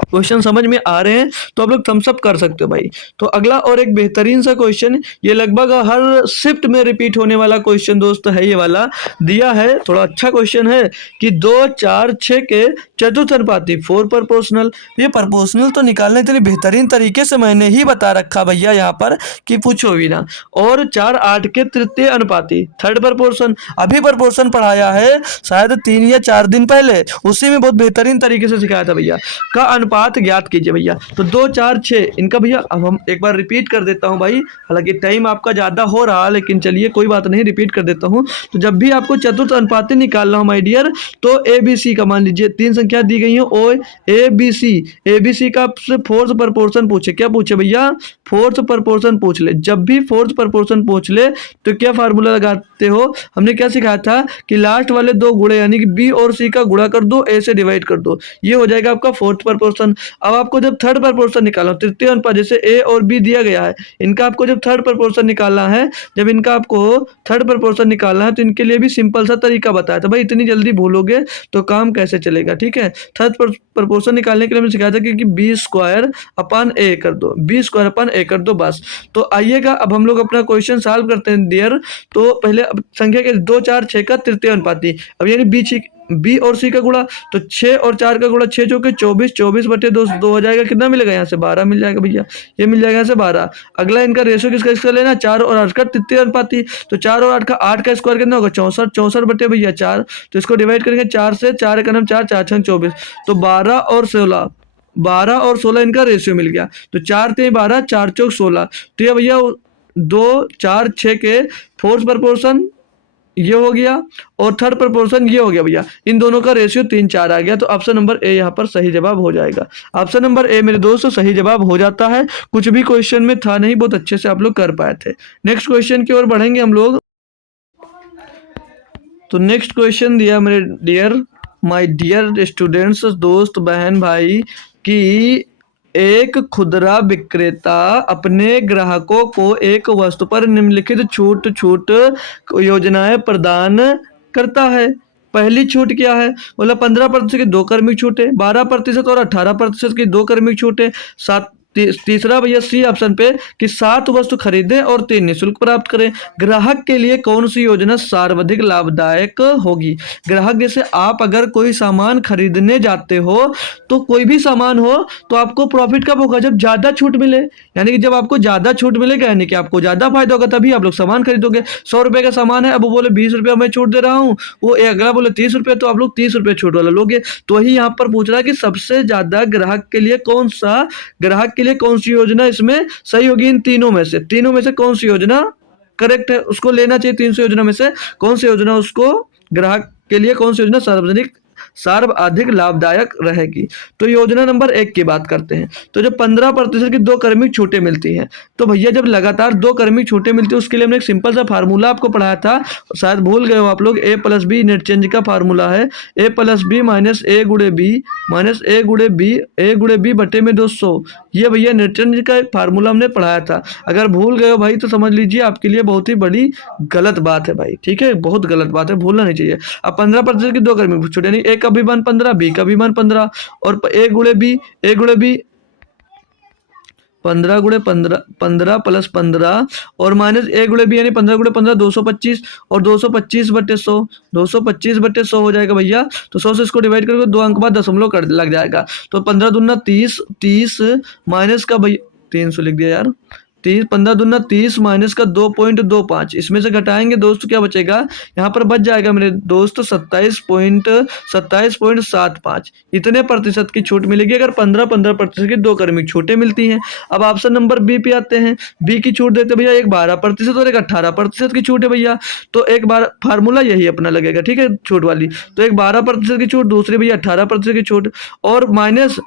क्वेश्चन समझ में आ रहे हैं तो आप लोग थम्स अप कर सकते हो भाई। तो अगला और एक बेहतरीन सा क्वेश्चन, ये लगभग हर शिफ्ट में रिपीट होने वाला क्वेश्चन दोस्त है, ये वाला दिया है, थोड़ा अच्छा क्वेश्चन है कि 2 4 6 के चतुर्थ अनुपाती 4 प्रोपोर्शनल। ये प्रोपोर्शनल तो निकालने के लिए बेहतरीन तरीके से मैंने ही बता रखा भैया यहाँ पर कि पूछो भी ना। और 4 8 के तृतीय अनुपाती थर्ड प्रोपोर्शन, अभी प्रोपोर्शन पढ़ाया है शायद 3 या 4 दिन पहले, उसी में बहुत बेहतरीन तरीके से सिखाया था भैया। का अनुपात ज्ञात कीजिए भैया। तो 2 4 6 इनका भैया, अब हम एक बार रिपीट कर देता हूं भाई, हालांकि टाइम आपका ज्यादा हो रहा, लेकिन चलिए कोई बात नहीं, रिपीट कर देता हूं। तो जब भी आपको चतुर्थ अनुपाती निकालना हो माय डियर, तो ABC का मान लीजिए 3 संख्या दी गई है, ओ ABC का आपसे फोर्थ प्रोपोर्शन पूछे, क्या पूछे भैया? फोर्थ प्रोपोर्शन पूछ ले। जब भी फोर्थ प्रोपोर्शन पूछ ले तो क्या फार्मूला लगाते हो? हमने क्या सिखाया था कि लास्ट वाले 2 गुणे यानी कि B और C का गुणा कर दो, A से डिवाइड कर दो, ये हो जाएगा आपका फोर्थ प्रोपोर्शन प्रपोर्शन। अब आपको जब थर्ड प्रपोर्शन निकालना हो, तृतीय अनुपात, जैसे ए और बी दिया गया है, इनका आपको जब थर्ड प्रपोर्शन निकालना है, जब इनका आपको थर्ड प्रपोर्शन निकालना है, तो इनके लिए भी सिंपल सा तरीका बताया था। भाई इतनी जल्दी भूलोगे तो काम कैसे चलेगा, ठीक है। थर्ड प्रपोर्शन निकालने के लिए मैंने सिखाया था कि बी स्क्वायर अपन ए कर दो, बी स्क्वायर अपन ए कर दो बस। तो आइएगा अब हम लोग अपना क्वेश्चन सॉल्व करते हैं डियर। तो पहले अब संख्या के 2 4 6 का तृतीय अनुपाती, अब यानी बी और सी का गुणा, तो 6 और 4 का गुणा, 6 चौके 24, 24 बटे 2 2 हो जाएगा, कितना मिलेगा यहाँ से 12 मिल जाएगा भैया, ये मिल जाएगा यहाँ से 12। अगला इनका रेशियो किसका लेना, 4 और 8 का तृतीय अनुपाती, तो 4 और 8 का स्क्वायर कितना होगा 64, 64 बटे भैया 4, तो इसको डिवाइड करेंगे 4 से, 4 का नाम 4, 4 6 24, तो 12 और 16, 12 और 16 इनका रेशियो मिल गया। तो 4 3 12, 4 चौक 16, तो ये भैया 2 4 6 के फोर्थ प्रपोर्शन ये हो गया और थर्ड प्रपोर्शन ये हो गया भैया, इन दोनों का रेशियो 3 4 आ गया। तो ऑप्शन नंबर ए यहाँ पर सही जवाब हो जाएगा। ऑप्शन नंबर ए मेरे दोस्तों सही जवाब हो जाता है। कुछ भी क्वेश्चन में था नहीं, बहुत अच्छे से आप लोग कर पाए थे। नेक्स्ट क्वेश्चन की ओर बढ़ेंगे हम लोग। तो नेक्स्ट क्वेश्चन दिया मेरे डियर माय डियर स्टूडेंट्स, दोस्त बहन भाई, कि एक खुदरा विक्रेता अपने ग्राहकों को एक वस्तु पर निम्नलिखित छूट योजनाएं प्रदान करता है। पहली छूट क्या है, बोला 15% की 2 क्रमिक छूटें, 12% और 18% की 2 क्रमिक छूटें, तीसरा भैया सी ऑप्शन पे कि 7 वस्तु खरीदें और 3 निःशुल्क प्राप्त करें। ग्राहक के लिए कौन सी योजना सर्वाधिक लाभदायक होगी। ग्राहक जैसे आप अगर कोई सामान खरीदने जाते हो, तो कोई भी सामान हो तो आपको प्रॉफिट कब होगा, जब ज्यादा छूट मिले, यानी कि जब आपको ज्यादा छूट मिलेगा, यानी कि आपको ज्यादा फायदा होगा, तभी आप लोग सामान खरीदोगे। 100 रुपए का सामान है, अब वो बोले 20 रुपया मैं छूट दे रहा हूँ, वो अगला बोले 30 रुपये, तो आप लोग 30 रुपये छूट वाला लोगे। तो वही यहाँ पर पूछ रहा है कि सबसे ज्यादा ग्राहक के लिए कौन सी योजना इसमें सही होगी, इन तीनों में से कौन सी योजना करेक्ट है, उसको लेना चाहिए। 300 योजना में से कौन सी योजना उसको, ग्राहक के लिए कौन सी योजना सर्वाधिक लाभदायक रहेगी। तो योजना नंबर 1 की बात करते हैं। तो जब 15% की 2 क्रमिक छूटें मिलती हैं, तो भैया जब लगातार 2 क्रमिक छूटें मिलती है, उसके लिए हमने एक सिंपल सा फार्मूला आपको पढ़ाया था, शायद भूल गए हो आप लोग। ए प्लस बी नेट चेंज का फार्मूला है, ए प्लस बी माइनस ए गुणे बी माइनस ए गुणे बी बटे में 200। ये भैया नेट चेंज का फार्मूला हमने पढ़ाया था। अगर भूल गए हो भाई तो समझ लीजिए आपके लिए बहुत ही बड़ी गलत बात है भाई, ठीक है, बहुत गलत बात है, भूलना नहीं चाहिए। अब 15% की 2 क्रमिक छूटें, यानी ए का भी मान 15, बी का भी मान 15, और ए गुणे बी 15 गुणे 15, 15 प्लस 15 और माइनस ए गुणे बी, यानी 15 गुणे 15 225, और 225 बटे 100, 225 बटे 100 हो जाएगा भैया। तो 100 से इसको डिवाइड करोगे, 2 अंक बाद दशमलव कर लग जाएगा। तो 15 दूना 30, 30 माइनस का भैया 300 लिख दिया यार, 30, 15 दूना 30 माइनस का 2.25, इसमें से घटाएंगे दोस्त क्या बचेगा, यहाँ पर बच जाएगा मेरे दोस्त 27.75, इतने प्रतिशत की छूट मिलेगी अगर 15% की 2 क्रमिक छूटें मिलती हैं। अब ऑप्शन नंबर बी पे आते हैं। बी की छूट देते भैया, एक 12% और एक 18% की छूट है भैया। तो एक बार फार्मूला यही अपना लगेगा, ठीक है, छूट वाली। तो एक 12% की छूट, दूसरी भैया 18% की छूट, और माइनस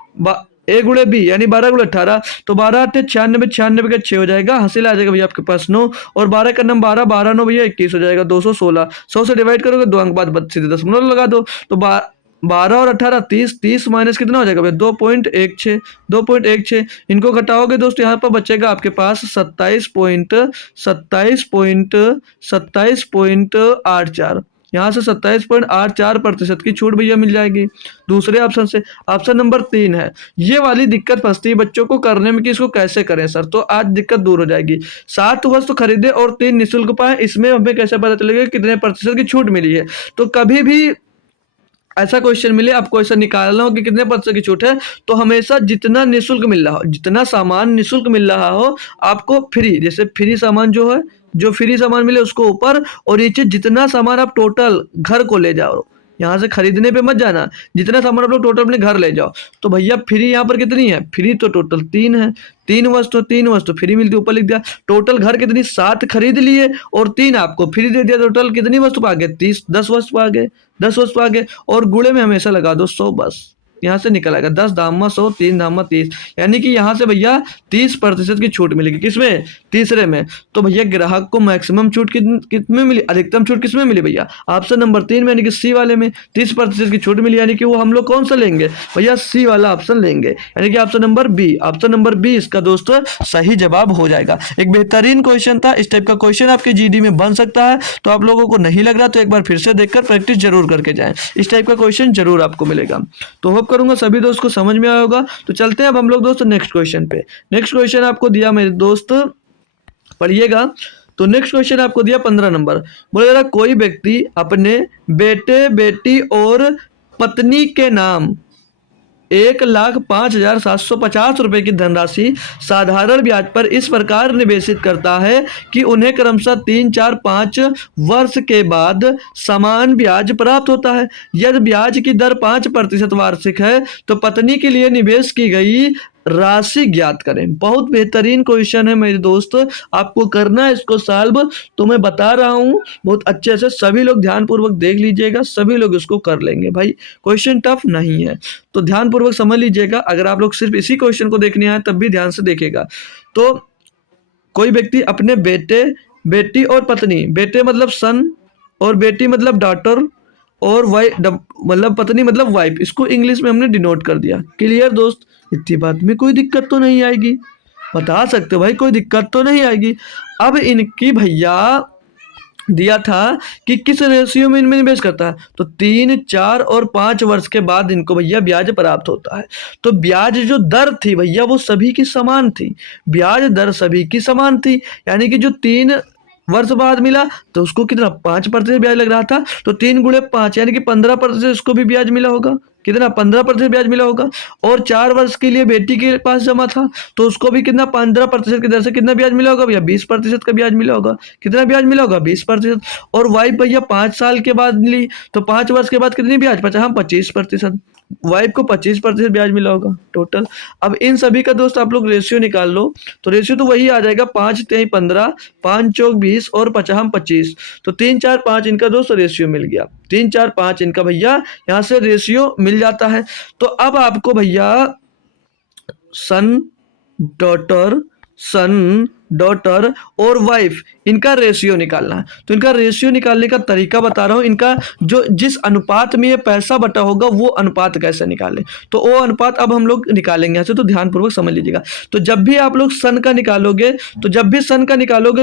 ए गुणे बी, यानी 12 गुणे 18, तो 12 8 96, 96 का 6 हो जाएगा, हासिल आ जाएगा भैया आपके पास 9, और 12 का नाम 12, 12 9 भैया 21 हो जाएगा, 216। 100 से डिवाइड करोगे, 2 अंक बाद सीधे दशमलव लगा दो, तो 12 और 18 30, 30 माइनस कितना हो जाएगा भैया 2.16, इनको घटाओगे दोस्त, यहाँ पर बचेगा आपके पास 27.84, यहाँ से 27.84% की छूट भैया मिल जाएगी दूसरे ऑप्शन से। ऑप्शन नंबर 3 है, ये वाली दिक्कत फंसती है बच्चों को करने में कि इसको कैसे करें सर, तो आज दिक्कत दूर हो जाएगी। 7 वस्तु खरीदे और 3 निःशुल्क पाए, इसमें हमें कैसे पता चलेगा कितने प्रतिशत की छूट मिली है। तो कभी भी ऐसा क्वेश्चन मिले, आपको ऐसा निकालना हो कि कितने प्रतिशत की छूट है, तो हमेशा जितना निःशुल्क मिल रहा हो, जितना सामान निःशुल्क मिल रहा हो आपको फ्री, जैसे फ्री सामान जो है, जो फ्री सामान मिले उसको ऊपर, और नीचे जितना सामान आप टोटल घर को ले जाओ, यहाँ से खरीदने पे मत जाना, जितना सामान आप लोग टोटल अपने घर ले जाओ। तो भैया फ्री यहाँ पर कितनी है, फ्री तो टोटल 3 है, 3 वस्तु फ्री मिलती, ऊपर लिख दिया। टोटल घर कितनी 7 खरीद लिए और 3 आपको फ्री दे दिया, टोटल कितनी वस्तु आ गए 30, 10 वस्तु आ गए, 10 वस्तु आ गए, और गुणे में हमेशा लगा दो 100 बस। यहाँ से निकल आएगा 10 धामा 100, 3 धामा 30, यानी कि यहाँ से भैया 30% की छूट मिलेगी। किसमें? तीसरे में। तो भैया ग्राहक को मैक्सिमम छूट कितने मिली, अधिकतम छूट किसमें मिली भैया? ऑप्शन नंबर 3 में, यानी कि सी वाले में 30% की छूट मिली, यानी कि वो हम लोग कौन सा लेंगे भैया? सी वाला ऑप्शन लेंगे, यानी कि option number B. Option number B इसका दोस्तों सही जवाब हो जाएगा। एक बेहतरीन क्वेश्चन था, इस टाइप का क्वेश्चन आपके जीडी में बन सकता है, तो आप लोगों को नहीं लग रहा तो एक बार फिर से देखकर प्रैक्टिस जरूर करके जाएं, इस टाइप का क्वेश्चन जरूर आपको मिलेगा। तो होप करूंगा सभी दोस्त को समझ में आया होगा। तो चलते हैं अब हम लोग दोस्तों नेक्स्ट क्वेश्चन पे। नेक्स्ट क्वेश्चन आपको दिया मेरे दोस्त, पढ़िएगा। तो नेक्स्ट क्वेश्चन आपको दिया 15 नंबर, बोले जरा कोई व्यक्ति अपने बेटे बेटी और पत्नी के नाम 1,05,750 की धनराशि साधारण ब्याज पर इस प्रकार निवेशित करता है कि उन्हें क्रमशः 3, 4, 5 वर्ष के बाद समान ब्याज प्राप्त होता है। यदि ब्याज की दर 5% वार्षिक है तो पत्नी के लिए निवेश की गई राशि ज्ञात करें। बहुत बेहतरीन क्वेश्चन है मेरे दोस्त, आपको करना है इसको सॉल्व। तो मैं बता रहा हूँ बहुत अच्छे से, सभी लोग ध्यानपूर्वक देख लीजिएगा, सभी लोग इसको कर लेंगे भाई, क्वेश्चन टफ नहीं है, तो ध्यानपूर्वक समझ लीजिएगा। अगर आप लोग सिर्फ इसी क्वेश्चन को देखने आए तब भी ध्यान से देखेगा। तो कोई व्यक्ति अपने बेटे बेटी और पत्नी, बेटे मतलब सन और बेटी मतलब डॉटर और वाइफ मतलब पत्नी मतलब वाइफ, इसको इंग्लिश में हमने डिनोट कर दिया। क्लियर दोस्त? इतनी बात में कोई दिक्कत तो नहीं आएगी, बता सकते हो भाई, कोई दिक्कत तो नहीं आएगी। अब इनकी भैया दिया था कि किस रेशियो में इनमें निवेश करता है, तो 3, 4 और 5 वर्ष के बाद इनको भैया ब्याज प्राप्त होता है। तो ब्याज जो दर थी भैया वो सभी की समान थी, ब्याज दर सभी की समान थी, यानी कि जो 3 वर्ष बाद मिला तो उसको कितना 5% ब्याज लग रहा था, तो 3 गुणे 5 यानी कि 15% उसको भी ब्याज मिला होगा। कितना? 15% ब्याज मिला होगा। और 4 वर्ष के लिए बेटी के पास जमा था तो उसको भी कितना 15% की दर से कितना ब्याज मिला होगा भैया? 20% का ब्याज मिला होगा। कितना ब्याज मिला होगा? 20%। और वाइफ भैया 5 साल के बाद मिली तो 5 वर्ष के बाद कितनी ब्याज? 25%। वाइफ को 25% ब्याज मिला होगा टोटल। अब इन सभी का दोस्त आप लोग रेशियो निकाल लो, तो रेशियो तो वही आ जाएगा 5 3 15, 5 चौक 20 और 5 25, तो 3 4 5 इनका दोस्त रेशियो मिल गया। 3 4 5 इनका भैया यहाँ से रेशियो मिल जाता है। तो अब आपको भैया सन डॉटर और वाइफ इनका रेशियो निकालना है। तो इनका रेशियो निकालने का तरीका बता रहा हूँ, इनका जो जिस अनुपात में ये पैसा बटा होगा वो अनुपात कैसे निकालें, तो वो अनुपात अब हम लोग निकालेंगे यहाँ से, तो ध्यानपूर्वक समझ लीजिएगा। तो जब भी आप लोग सन का निकालोगे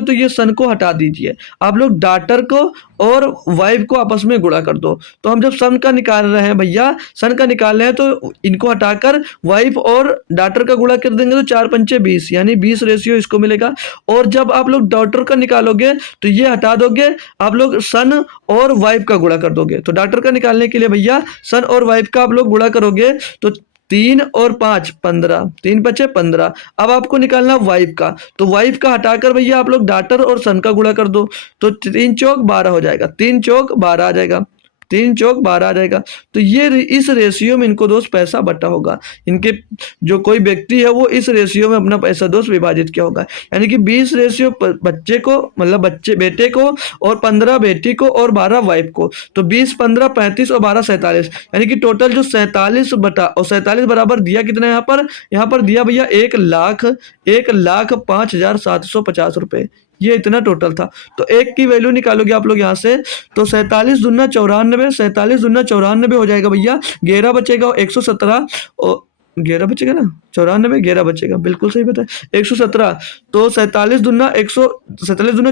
तो ये सन को हटा दीजिए, आप लोग डॉटर को और वाइफ को आपस में गुणा कर दो। तो हम जब सन का निकाल रहे हैं भैया, सन का निकाल रहे हैं तो इनको हटाकर वाइफ और डॉटर का गुणा कर देंगे तो 4 पंचे 20, यानी 20 रेशियो इसको मिलेगा। और जब आप लोग डॉटर का निकालोगे तो ये हटा दोगे, आप लोग सन और वाइफ का गुणा कर दोगे। तो डॉटर का निकालने के लिए भैया सन और वाइफ का आप लोग गुणा करोगे तो 3 और 5 15, 3 बचे 15। अब आपको निकालना वाइफ का, तो वाइफ का हटाकर भैया आप लोग डॉटर और सन का गुणा कर दो, तो 3 चौक 12 हो जाएगा, 3 चौक 12 आ जाएगा, 3 चौक 12 आ जाएगा। तो ये इस रेशियो में इनको दोस्त पैसा बटा होगा, इनके जो कोई व्यक्ति है वो इस रेशियो में अपना पैसा दोस्त विभाजित किया होगा, यानी कि 20 रेशियो बच्चे को मतलब बेटे को और 15 बेटी को और 12 वाइफ को, तो 20 15 35 और 12 47, यानी कि टोटल जो 47 बटा और 47 बराबर दिया कितना यहाँ पर दिया भैया 1,05,750 रुपए, ये इतना टोटल था। तो एक की वैल्यू निकालोगे आप लोग यहाँ से, तो 47 दूना 94, 47 दूना 94 हो जाएगा भैया, 11 बचेगा 117 और 11 बचेगा ना, 94 11 बचेगा, बिल्कुल सही बताया 117। तो 47 दूना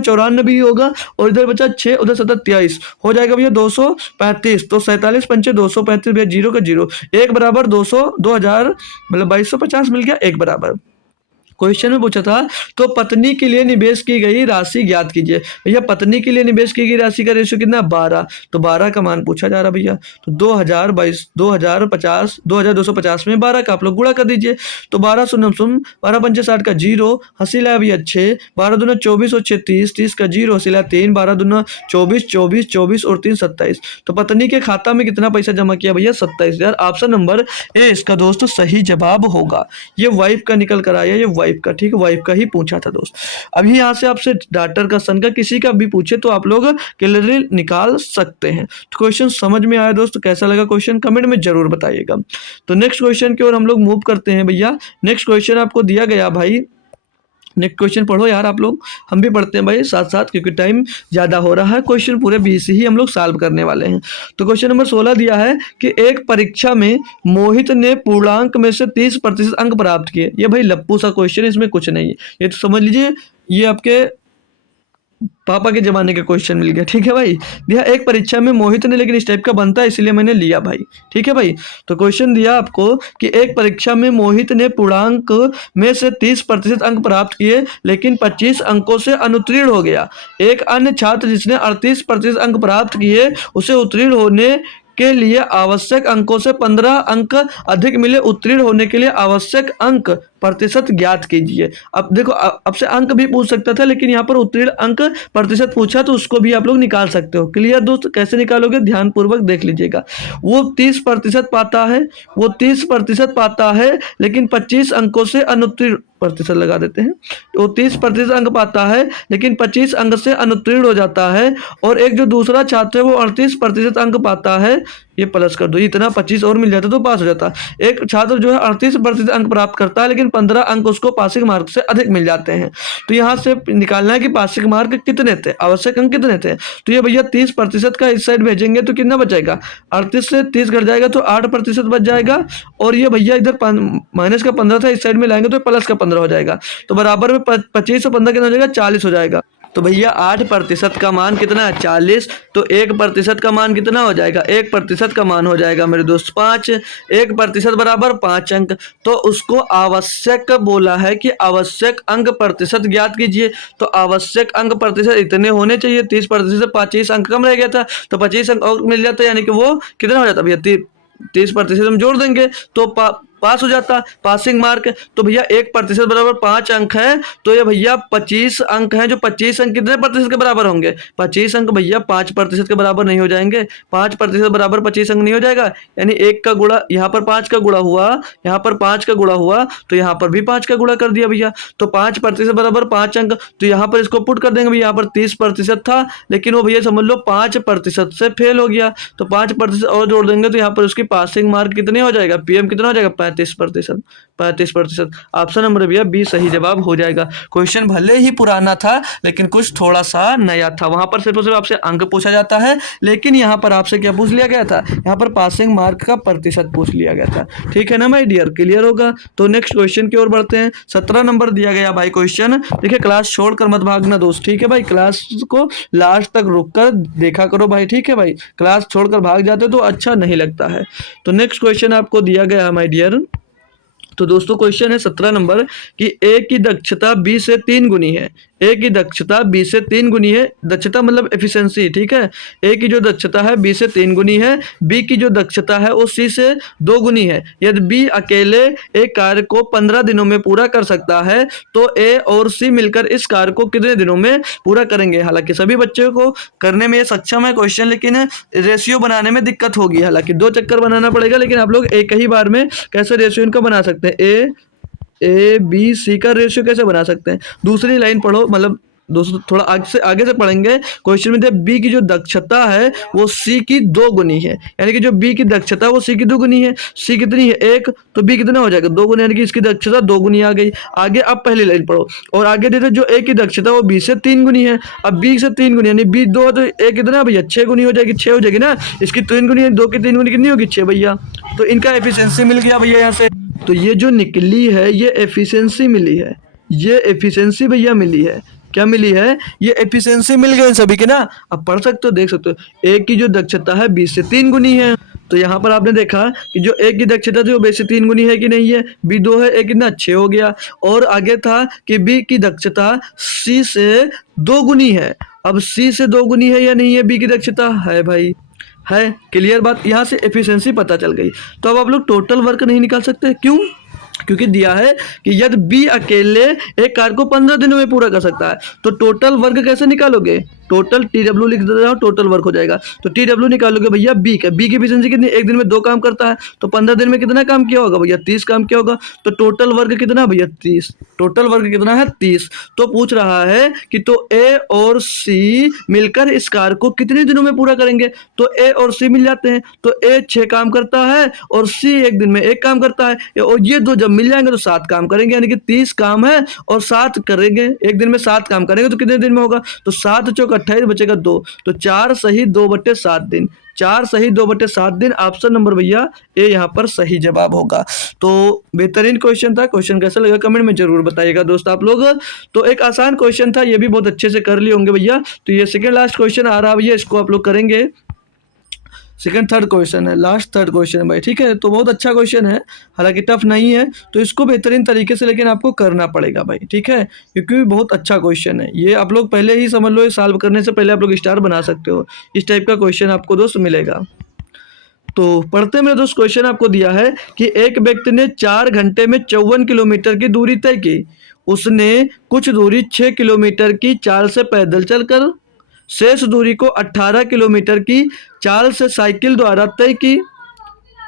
94 ही होगा, और इधर बचा 6 उधर 7 23 हो जाएगा भैया 235। तो 47 पंचे 235 भैया, 0 का 0, 1 बराबर 200 2000 मतलब 2250 मिल गया, 1 बराबर। क्वेश्चन में पूछा था तो पत्नी के लिए निवेश की गई राशि ज्ञात कीजिए। भैया पत्नी के लिए निवेश की गई राशि का रेशियो कितना? 12, तो 12 का मान पूछा जा रहा भैया, तो 2250 में 12 का आप लोग गुणा कर दीजिए, तो 12 शून्य 12 पंचे 60 का 0, हंसी लाया भैया 6, 12 दूना 24 और 6 30, 30 का 0, हंसी लाया 3, 12 दूना 24 24 24 और 3 27। तो पत्नी के खाता में कितना पैसा जमा किया भैया? 27,000। ऑप्शन नंबर ए इसका दोस्तों सही जवाब होगा। ये वाइफ का निकल कर आया, ये वाइफ का, ठीक है, वाइफ का ही पूछा था दोस्त। अभी यहाँ से आपसे डॉटर का, सन का, किसी का भी पूछे तो आप लोग क्लियरली निकाल सकते हैं। तो क्वेश्चन समझ में आया दोस्त? कैसा लगा क्वेश्चन कमेंट में जरूर बताइएगा। तो नेक्स्ट क्वेश्चन की ओर हम लोग मूव करते हैं भैया। नेक्स्ट क्वेश्चन आपको दिया गया भाई, नेक्स्ट क्वेश्चन पढ़ो यार आप लोग, हम भी पढ़ते हैं भाई साथ साथ, क्योंकि टाइम ज़्यादा हो रहा है। क्वेश्चन पूरे 20 ही हम लोग सॉल्व करने वाले हैं। तो क्वेश्चन नंबर 16 दिया है कि एक परीक्षा में मोहित ने पूर्णांक में से 30% अंक प्राप्त किए। ये भाई लप्पू सा क्वेश्चन, इसमें कुछ नहीं है, ये तो समझ लीजिए ये आपके पापा के जमाने का क्वेश्चन मिल गया, ठीक है भाई। दिया एक परीक्षा में मोहित ने, लेकिन इस टाइप का बनता है इसलिए मैंने लिया भाई, ठीक है भाई। तो क्वेश्चन दिया आपको कि एक परीक्षा में मोहित ने पूर्णांक में से 30% अंक प्राप्त किए, लेकिन 25 अंकों से अनुत्तीर्ण हो गया। एक अन्य छात्र जिसने 38% अंक प्राप्त किए, उसे उत्तीर्ण होने के लिए आवश्यक अंकों से 15 अंक अधिक मिले। उत्तीर्ण होने के लिए आवश्यक अंक प्रतिशत ज्ञात कीजिए। अब देखो अब से अंक भी पूछ सकता था, लेकिन यहाँ पर उत्तीर्ण अंक प्रतिशत पूछा तो उसको भी आप लोग निकाल सकते हो। क्लियर दोस्त? कैसे निकालोगे ध्यान पूर्वक देख लीजिएगा। वो 30% पाता है, वो 30% पाता है, लेकिन 25 अंकों से अनुत्तीर्ण, प्रतिशत लगा देते हैं, तो 30% अंक पाता है लेकिन 25 अंक से अनुत्तीर्ण हो जाता है। और एक जो दूसरा छात्र है वो 38% अंक पाता है, ये प्लस कर दो, इतना 25 और मिल जाता तो पास हो जाता। एक छात्र जो है 38% अंक प्राप्त करता है, लेकिन 15 अंक उसको पासिंग मार्क से अधिक मिल जाते हैं। तो यहाँ से निकालना है कि पासिंग मार्क कितने थे, आवश्यक अंक कितने थे। तो ये भैया 30% का इस साइड भेजेंगे तो कितना बचेगा, 38 से 30 घट जाएगा तो 8% बच जाएगा। और ये भैया इधर माइनस का 15 था, इस साइड में लाएंगे तो प्लस का 15 हो जाएगा। तो बराबर में 25 और 15 कितना हो जाएगा, 40 हो जाएगा। तो भैया 8% का मान कितना है, 40। तो 1% का मान कितना हो जाएगा, 1% का मान हो जाएगा मेरे दोस्त 5। 1% बराबर 5 अंक। तो उसको आवश्यक बोला है कि आवश्यक अंक प्रतिशत ज्ञात कीजिए। तो आवश्यक अंक प्रतिशत इतने होने चाहिए, 30% से 25 अंक कम रह गया था, तो 25 अंक और मिल जाता, यानी कि वो कितना हो जाता भैया, 30% हम जोड़ देंगे तो पास हो जाता, पासिंग मार्क। तो भैया 1% बराबर 5 अंक है, तो ये भैया 25 अंक हैं, जो 25 अंक कितने प्रतिशत के बराबर होंगे, 25 अंक भैया 5% के बराबर नहीं हो जाएंगे। 5% बराबर 25 अंक नहीं हो जाएगा, यानी 1 का गुणा, यहाँ पर 5 का गुणा हुआ, यहाँ पर 5 का गुणा हुआ, तो यहाँ पर भी 5 का गुणा कर दिया भैया। तो 5% बराबर 5 अंक, तो यहाँ पर इसको पुट कर देंगे भैया। यहाँ पर 30% था, लेकिन वो भैया समझ लो 5% से फेल हो गया, तो 5% और जोड़ देंगे तो यहाँ पर उसकी पासिंग मार्क कितने हो जाएगा, पीएम कितना हो जाएगा, 35%। ऑप्शन नंबर भैया बी सही जवाब हो जाएगा। क्वेश्चन भले ही पुराना था, लेकिन कुछ थोड़ा सा नया था। वहां पर सिर्फ और सिर्फ आपसे अंक पूछा जाता है, लेकिन यहाँ पर आपसे क्या पूछ लिया गया था, यहाँ पर पासिंग मार्क का प्रतिशत पूछ लिया गया था। ठीक है ना माय डियर, क्लियर होगा। तो नेक्स्ट क्वेश्चन की ओर बढ़ते हैं। 17 नंबर दिया गया भाई क्वेश्चन। देखिए क्लास छोड़कर मत भागना दोस्त, ठीक है भाई, क्लास को लास्ट तक रुक कर देखा करो भाई, ठीक है भाई, क्लास छोड़कर भाग जाते तो अच्छा नहीं लगता है। तो नेक्स्ट क्वेश्चन आपको दिया गया है माय डियर। तो दोस्तों क्वेश्चन है 17 नंबर कि ए की दक्षता बी से 3 गुनी है। ए की दक्षता बी से 3 गुनी है, दक्षता मतलब एफिशिएंसी, ठीक है। ए की जो दक्षता है बी से 3 गुनी है, बी की जो दक्षता है वो सी से 2 गुनी है। यदि बी अकेले एक कार्य को 15 दिनों में पूरा कर सकता है, तो ए और सी मिलकर इस कार्य को कितने दिनों में पूरा करेंगे। हालांकि सभी बच्चों को करने में ये सक्षम है क्वेश्चन, लेकिन रेशियो बनाने में दिक्कत होगी। हालांकि 2 चक्कर बनाना पड़ेगा, लेकिन आप लोग एक ही बार में कैसे रेशियो इनका बना सकते हैं, ए बी सी का रेशियो कैसे बना सकते हैं। दूसरी लाइन पढ़ो, मतलब दोस्तों थोड़ा आगे से पढ़ेंगे। क्वेश्चन में बी की जो दक्षता है वो सी की 2 गुनी है, यानी कि जो बी की दक्षता है वो सी की 2 गुनी है। सी कितनी है 1, तो बी कितना हो जाएगा 2 गुनी, यानी कि इसकी दक्षता 2 गुनी आ गई। आगे अब पहली लाइन पढ़ो, और आगे देते जो ए की दक्षता वो बी से 3 गुनी है। अब बी से 3 गुनी, यानी बी 2 तो ए कितना भैया 6 गुनी हो जाएगी, 6 हो जाएगी ना। इसकी 3 गुनी है, 2 की 3 गुनी कितनी होगी 6 भैया। तो इनका एफिशिएंसी मिल गया भैया यहाँ से। तो ये जो निकली है ये एफिशिएंसी मिली है, ये एफिशिएंसी भैया मिली है। क्या मिली है, ये एफिशिएंसी मिल गई सभी के ना। अब पढ़ सकते हो, देख सकते हो। ए की जो दक्षता है बी से 3 गुनी है, तो यहाँ पर आपने देखा कि जो ए की दक्षता जो बी से 3 गुनी है कि नहीं है, बी 2 है, ए कितना 6 हो गया। और आगे था कि बी की दक्षता सी से 2 गुनी है। अब सी से 2 गुनी है या नहीं है बी की दक्षता, है भाई, है। क्लियर बात, यहाँ से एफिशिएंसी पता चल गई। तो अब आप लोग टोटल वर्क नहीं निकाल सकते, क्यों, क्योंकि दिया है कि यदि बी अकेले एक कार्य को 15 दिनों में पूरा कर सकता है। तो टोटल वर्क कैसे निकालोगे, टोटल TW लिख देता हूँ, टोटल वर्क हो जाएगा। तो TW निकालोगे भैया बी का, बी की एफिशिएंसी कितनी, एक दिन में 2 काम करता है, तो 15 दिन में कितना काम किया होगा भैया, 30 काम किया होगा। तो टोटल वर्क कितना भैया 30, टोटल वर्क कितना है 30। तो पूछ रहा है कि तो ए और सी मिलकर इस कार्य को कितने दिनों में पूरा करेंगे। तो ए और सी मिल जाते हैं, तो ए 6 काम करता है और सी एक दिन में 1 काम करता है, और ये दो जब मिल जाएंगे तो 7 काम करेंगे, यानी कि 30 काम है और 7 करेंगे, एक दिन में 7 काम करेंगे तो कितने दिन में होगा। तो 7 चौक 28 बचेगा 2, तो 4 सही 2/7 दिन, 4 सही 2/7 दिन। ऑप्शन नंबर भैया ए यहाँ पर सही जवाब होगा। तो बेहतरीन क्वेश्चन था, क्वेश्चन कैसा लगा कमेंट में जरूर बताइएगा दोस्त आप लोग। तो एक आसान क्वेश्चन था, ये भी बहुत अच्छे से कर लिए होंगे भैया। तो ये सेकंड लास्ट क्वेश्चन आ रहा है भैया, इसको आप लोग करेंगे। सेकंड थर्ड क्वेश्चन है, लास्ट थर्ड क्वेश्चन है भाई, ठीक है। तो बहुत अच्छा क्वेश्चन है, हालांकि टफ नहीं है, तो इसको बेहतरीन तरीके से लेकिन आपको करना पड़ेगा भाई, ठीक है, क्योंकि बहुत अच्छा क्वेश्चन है ये। आप लोग पहले ही समझ लो, ये सॉल्व करने से पहले आप लोग स्टार बना सकते हो, इस टाइप का क्वेश्चन आपको दोस्त मिलेगा। तो पढ़ते मेरे दोस्त, क्वेश्चन आपको दिया है कि एक व्यक्ति ने 4 घंटे में 54 किलोमीटर की दूरी तय की। उसने कुछ दूरी 6 किलोमीटर की चाल से पैदल चलकर, शेष दूरी को 18 किलोमीटर की चाल से साइकिल द्वारा तय की।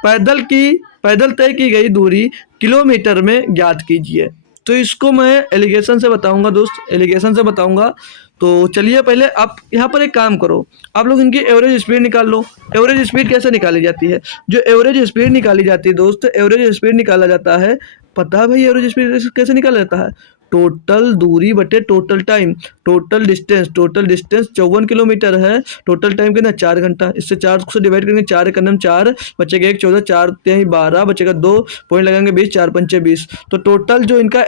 पैदल तय की गई दूरी किलोमीटर में ज्ञात कीजिए। तो इसको मैं एलिगेशन से बताऊंगा दोस्त, एलिगेशन से बताऊंगा। तो चलिए पहले आप यहाँ पर एक काम करो, आप लोग इनकी एवरेज स्पीड निकाल लो। एवरेज स्पीड कैसे निकाली जाती है, जो एवरेज स्पीड निकाली जाती है दोस्त, एवरेज स्पीड निकाला जाता है, पता है भाई एवरेज स्पीड कैसे निकाला जाता है, टोटल दूरी बटे total time, total distance 54 kilometre है, टोटल टाइम कितना 4 घंटा, इससे 4 से डिवाइड करेंगे, 4 करने में 4 बचेगा 1, 14, 4 3 12 बचेगा 2, पॉइंट लगाएंगे 20, 4 पंचे 20। तो टोटल जो इनका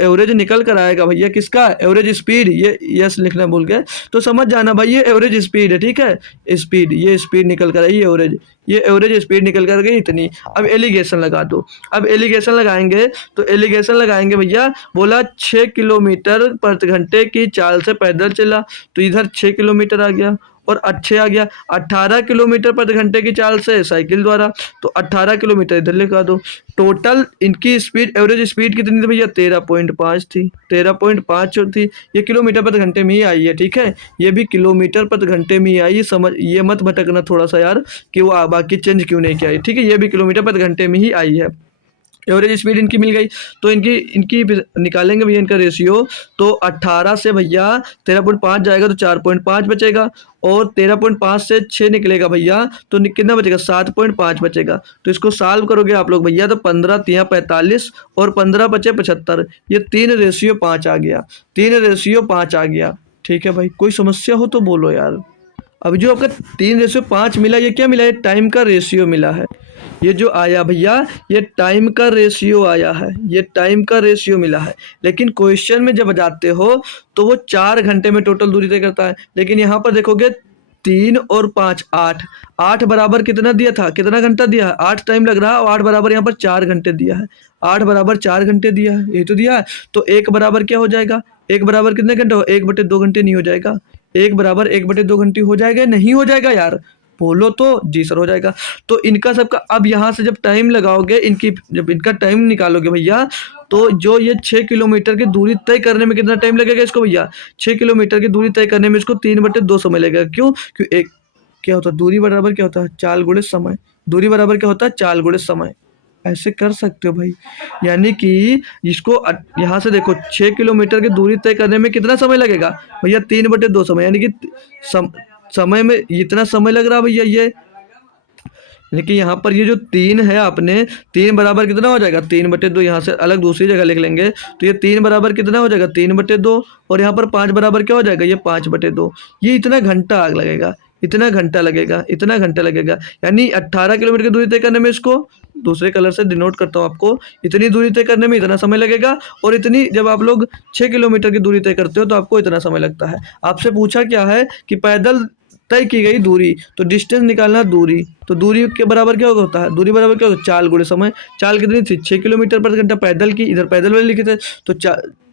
एवरेज निकल कर आएगा भैया, किसका एवरेज स्पीड, ये यस लिखना भूल गए तो समझ जाना भाई, ये एवरेज स्पीड है, ठीक है, स्पीड, ये स्पीड निकल कर आई एवरेज, ये एवरेज स्पीड निकल कर गई इतनी। अब एलिगेशन लगा दो, अब एलिगेशन लगाएंगे, तो एलिगेशन लगाएंगे भैया, बोला 6 किलोमीटर प्रति घंटे की चाल से पैदल चला, तो इधर 6 किलोमीटर आ गया और अच्छे आ गया, 18 किलोमीटर प्रति घंटे की चाल से साइकिल द्वारा, तो 18 किलोमीटर इधर लिखा दो। टोटल इनकी स्पीड, एवरेज स्पीड कितनी थी भैया 13.5 थी, 13.5 थी, ये किलोमीटर प्रति घंटे में ही आई है, ठीक है, ये भी किलोमीटर प्रति घंटे में ही आई, समझ, ये मत भटकना थोड़ा सा यार कि वो बाकी चेंज क्यों नहीं किया है, ठीक है, ये भी किलोमीटर प्रति घंटे में ही आई है। एवरेज स्पीड इनकी मिल गई, तो इनकी निकालेंगे भैया इनका रेशियो, तो 18 से भैया 13.5 जाएगा तो 4.5 बचेगा, और 13.5 से 6 निकलेगा भैया तो कितना बचेगा 7.5 बचेगा। तो इसको सॉल्व करोगे आप लोग भैया, तो 15 3 45 और 15 बचे 75, ये 3:5 आ गया, 3:5 आ गया, ठीक है भाई। कोई समस्या हो तो बोलो यार। अब जो आपका 3:5 मिला, ये क्या मिला, ये टाइम का रेशियो मिला है, ये जो आया भैया ये टाइम का रेशियो आया है, ये टाइम का रेशियो मिला है। लेकिन क्वेश्चन में जब जाते हो तो वो 4 घंटे में टोटल दूरी तय करता है, लेकिन यहाँ पर देखोगे 3 और 5 8 बराबर कितना दिया था, कितना घंटा दिया है, 8 टाइम लग रहा है, और 8 बराबर यहाँ पर 4 घंटे दिया है, 8 बराबर 4 घंटे दिया है, यही तो दिया है। तो 1 बराबर क्या हो जाएगा, 1 बराबर कितने घंटे हो, 1/2 घंटे नहीं हो जाएगा, 1 बराबर 1/2 घंटे हो जाएगा, नहीं हो जाएगा यार, बोलो तो जी सर हो जाएगा। तो इनका सबका अब यहाँ से जब टाइम लगाओगे, जब इनका टाइम निकालोगे भैया, तो जो ये 6 किलोमीटर की दूरी तय करने में कितना टाइम लगेगा इसको भैया, 6 किलोमीटर की दूरी तय करने में इसको 3/2 समय लगेगा। क्यों, एक क्या होता है, दूरी बराबर क्या होता है, चाल गुणे समय, दूरी बराबर क्या होता है, चाल गुणे समय, ऐसे कर सकते हो भाई। यानी कि इसको यहाँ से देखो 6 किलोमीटर की दूरी तय करने में कितना समय लगेगा भैया, 3/2 समय, यानी कि समय में इतना समय लग रहा भैया ये, लेकिन यहाँ पर ये जो 3 है, आपने 3 बराबर कितना हो जाएगा 3/2, यहाँ से अलग दूसरी जगह लिख लेंगे, तो ये 3 बराबर कितना हो जाएगा 3/2, और यहाँ पर 5 बराबर क्या हो जाएगा, ये 5/2, ये इतना घंटा आग लगेगा, इतना घंटा लगेगा, इतना घंटा लगेगा। यानी 18 किलोमीटर की दूरी तय करने में, इसको दूसरे कलर से डिनोट करता हूँ आपको, इतनी दूरी तय करने में इतना समय लगेगा, और इतनी जब आप लोग 6 किलोमीटर की दूरी तय करते हो तो आपको इतना समय लगता है। आपसे पूछा क्या है कि पैदल तय की गई दूरी, तो डिस्टेंस निकालना दूरी, तो दूरी के बराबर क्या होता है, दूरी बराबर क्या होता है, चाल गुणे समय, चाल कितनी थी 6 किलोमीटर प्रति घंटा पैदल की, इधर पैदल वाले लिखे थे, तो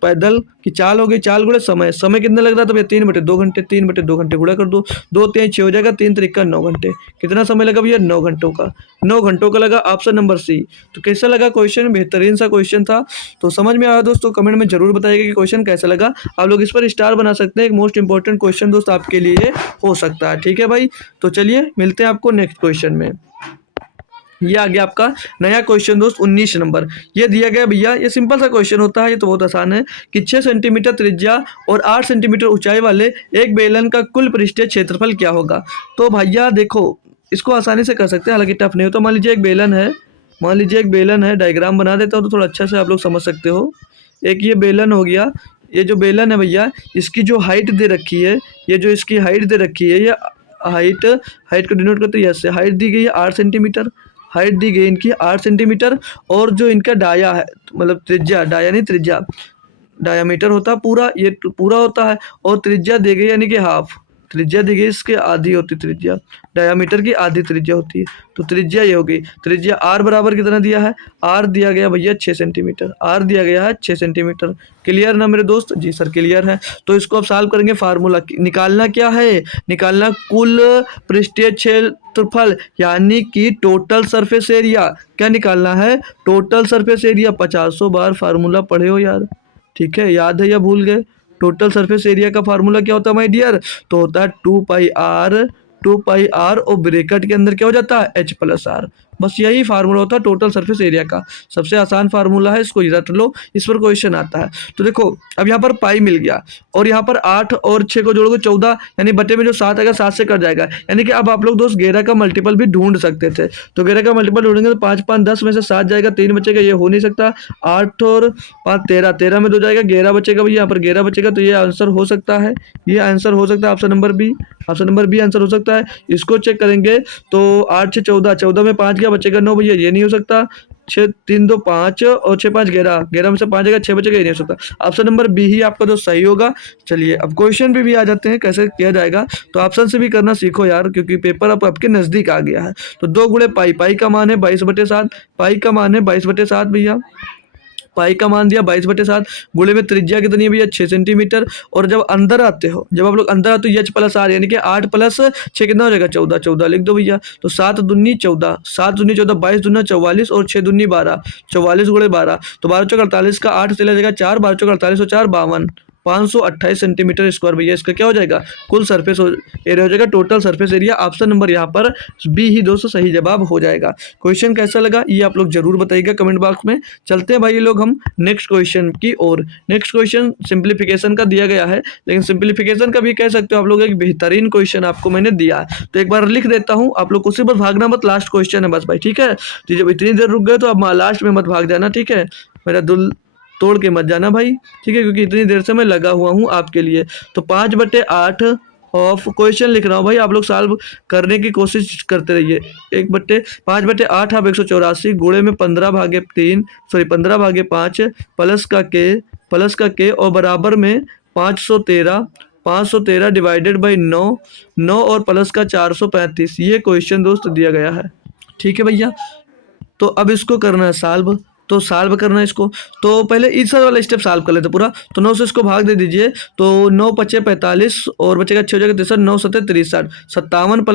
पैदल की चाल हो गई, चाल गुणे समय, समय कितना लग रहा था भैया 3/2 घंटे, 3/2 घंटे गुणा कर दो, 2 3 6 हो जाएगा, 3 त्रिका 9 घंटे। कितना समय लगा भैया 9 घंटों का, 9 घंटों का लगा ऑप्शन नंबर सी। तो कैसा लगा क्वेश्चन, बेहतरीन सा क्वेश्चन था। तो समझ में आया दोस्तों, कमेंट में जरूर बताइएगा कि क्वेश्चन कैसा लगा। आप लोग इस पर स्टार बना सकते हैं, एक मोस्ट इंपॉर्टेंट क्वेश्चन दोस्त आपके लिए हो सकता है। ठीक है भाई, तो चलिए मिलते हैं आपको नेक्स्ट क्वेश्चन में। ये आ गया आपका नया क्वेश्चन दोस्त 19 नंबर। ये दिया गया भैया, ये सिंपल सा क्वेश्चन होता है, ये तो बहुत आसान है कि 6 सेंटीमीटर त्रिज्या और 8 सेंटीमीटर ऊंचाई वाले एक बेलन का कुल पृष्ठीय क्षेत्रफल क्या होगा। तो भैया देखो, इसको आसानी से कर सकते हैं, हालांकि टफ नहीं हो। तो मान लीजिए एक बेलन है, मान लीजिए एक बेलन है, डायग्राम बना देता हूँ तो थोड़ा अच्छा से आप लोग समझ सकते हो। एक ये बेलन हो गया, ये जो बेलन है भैया, इसकी जो हाइट दे रखी है, ये जो इसकी हाइट दे रखी है, ये हाइट, हाइट को डिनोट करते हैं ऐसे, हाइट दी गई है 8 सेंटीमीटर, हाइट दी गई इनकी 8 सेंटीमीटर। और जो इनका डाया है, मतलब त्रिज्या, डाया नहीं त्रिज्या, डायामीटर होता है पूरा, ये पूरा होता है, और त्रिज्या दी गई यानी कि हाफ, त्रिज्या दी गई इसके आधी होती त्रिज्या, डायामीटर की आधी त्रिज्या होती है। तो त्रिज्या ये होगी, त्रिज्या आर बराबर कितना दिया है, आर दिया गया भैया 6 सेंटीमीटर, आर दिया गया है 6 सेंटीमीटर। क्लियर ना मेरे दोस्त? जी सर क्लियर है। तो इसको अब सॉल्व करेंगे, फार्मूला निकालना क्या है, निकालना कुल पृष्ठीय क्षेत्रफल यानी कि टोटल सरफेस एरिया। क्या निकालना है, टोटल सरफेस एरिया। 50 बार फार्मूला पढ़े हो यार, ठीक है, याद है या भूल गए? टोटल सरफेस एरिया का फार्मूला क्या होता है माय डियर, तो होता है 2 पाई आर और ब्रैकेट के अंदर क्या हो जाता है H+R। बस यही फार्मूला होता है टोटल सरफेस एरिया का, सबसे आसान फार्मूला है, इसको रट लो, इस पर क्वेश्चन आता है। तो देखो अब यहाँ पर पाई मिल गया, और यहाँ पर 8 और 6 को जोड़ोगे 14, यानी बटे में जो 7 आएगा 7 से कट जाएगा, यानी कि अब आप लोग दोस्त 11 का मल्टीपल भी ढूंढ सकते थे। तो 11 का मल्टीपल ढूंढेंगे तो 5 5 10 में से 7 जाएगा, 3 बचेगा, ये हो नहीं सकता। 8 और 5 13, 13 में 2 जाएगा, 11 बचेगा भैया, यहाँ पर 11 बचेगा, तो ये आंसर हो सकता है, ये आंसर हो सकता है option number B, option number B answer हो सकता है। इसको चेक करेंगे तो 8 6 14, 14 में 5 क्या बचेगा 9 भैया, ये नहीं हो सकता। 6 3 2 5 और 6 5 11, 11 में से 5 जाएगा 6 बचेगा, ये नहीं हो सकता। ऑप्शन नंबर बी ही आपका जो सही होगा। चलिए अब क्वेश्चन पे भी आ जाते हैं कैसे किया जाएगा। तो ऑप्शन से भी करना सीखो यार, क्योंकि पेपर अब आपके नजदीक आ गया है। तो 2 गुणे पाई, पाई का मान है 22/7, पाई का मान है 22/7 भैया, पाई का मान दिया 22/7, गुणे में त्रिज्या कितनी है भैया 6 सेंटीमीटर। और जब अंदर आते हो, जब आप लोग अंदर आते हो H+R यानी कि 8 + 6 कितना हो जाएगा 14, 14 लिख दो भैया। तो 7 दूनी 14, 7 दूनी 14, 22 दूना 44 और 6 दूनी 12, 44 गुणे 12, तो 12 चौक 48 का 8 चला जाएगा 4, 12 चौक 48 और 4 52, 528 सेंटीमीटर स्क्वायर भैया इसका क्या हो जाएगा, कुल सरफेस एरिया हो जाएगा, total surface area. Option number यहाँ पर बी ही दोस्तों सही जवाब हो जाएगा। क्वेश्चन कैसा लगा ये आप लोग जरूर बताइएगा कमेंट बॉक्स में। चलते हैं भाई लोग हम नेक्स्ट क्वेश्चन की ओर। नेक्स्ट क्वेश्चन सिंप्लीफिकेशन का दिया गया है, लेकिन सिंप्लीफिकेशन का भी कह सकते हो आप लोग, एक बेहतरीन क्वेश्चन आपको मैंने दिया है। तो एक बार लिख देता हूँ, आप लोग उसी पर भागना मत, लास्ट क्वेश्चन है बस भाई, ठीक है। तो जब इतनी देर रुक गए तो अब लास्ट में मत भाग जाना, ठीक है, मेरा दिल तोड़ के मत जाना भाई, ठीक है, क्योंकि इतनी देर से मैं लगा हुआ हूँ आपके लिए। तो 5/8 ऑफ क्वेश्चन लिख रहा हूँ भाई, आप लोग सॉल्व करने की कोशिश करते रहिए। 5/8 आप 184 गुणे में 15/3, सॉरी 15/5 प्लस का के और बराबर में 513 डिवाइडेड बाई 9 और प्लस का 435, ये क्वेश्चन दोस्त दिया गया है, ठीक है भैया। तो अब इसको करना है सॉल्व, तो सॉल्व करना है इसको। तो पहले इस वाला स्टेप सॉल्व कर लेते पूरा। तो 9 से इसको भाग दे दीजिए, तो 9 × 5 = 45 और बचेगा 6 हो जाएगा 63, 9 × 7 = 63, 57 +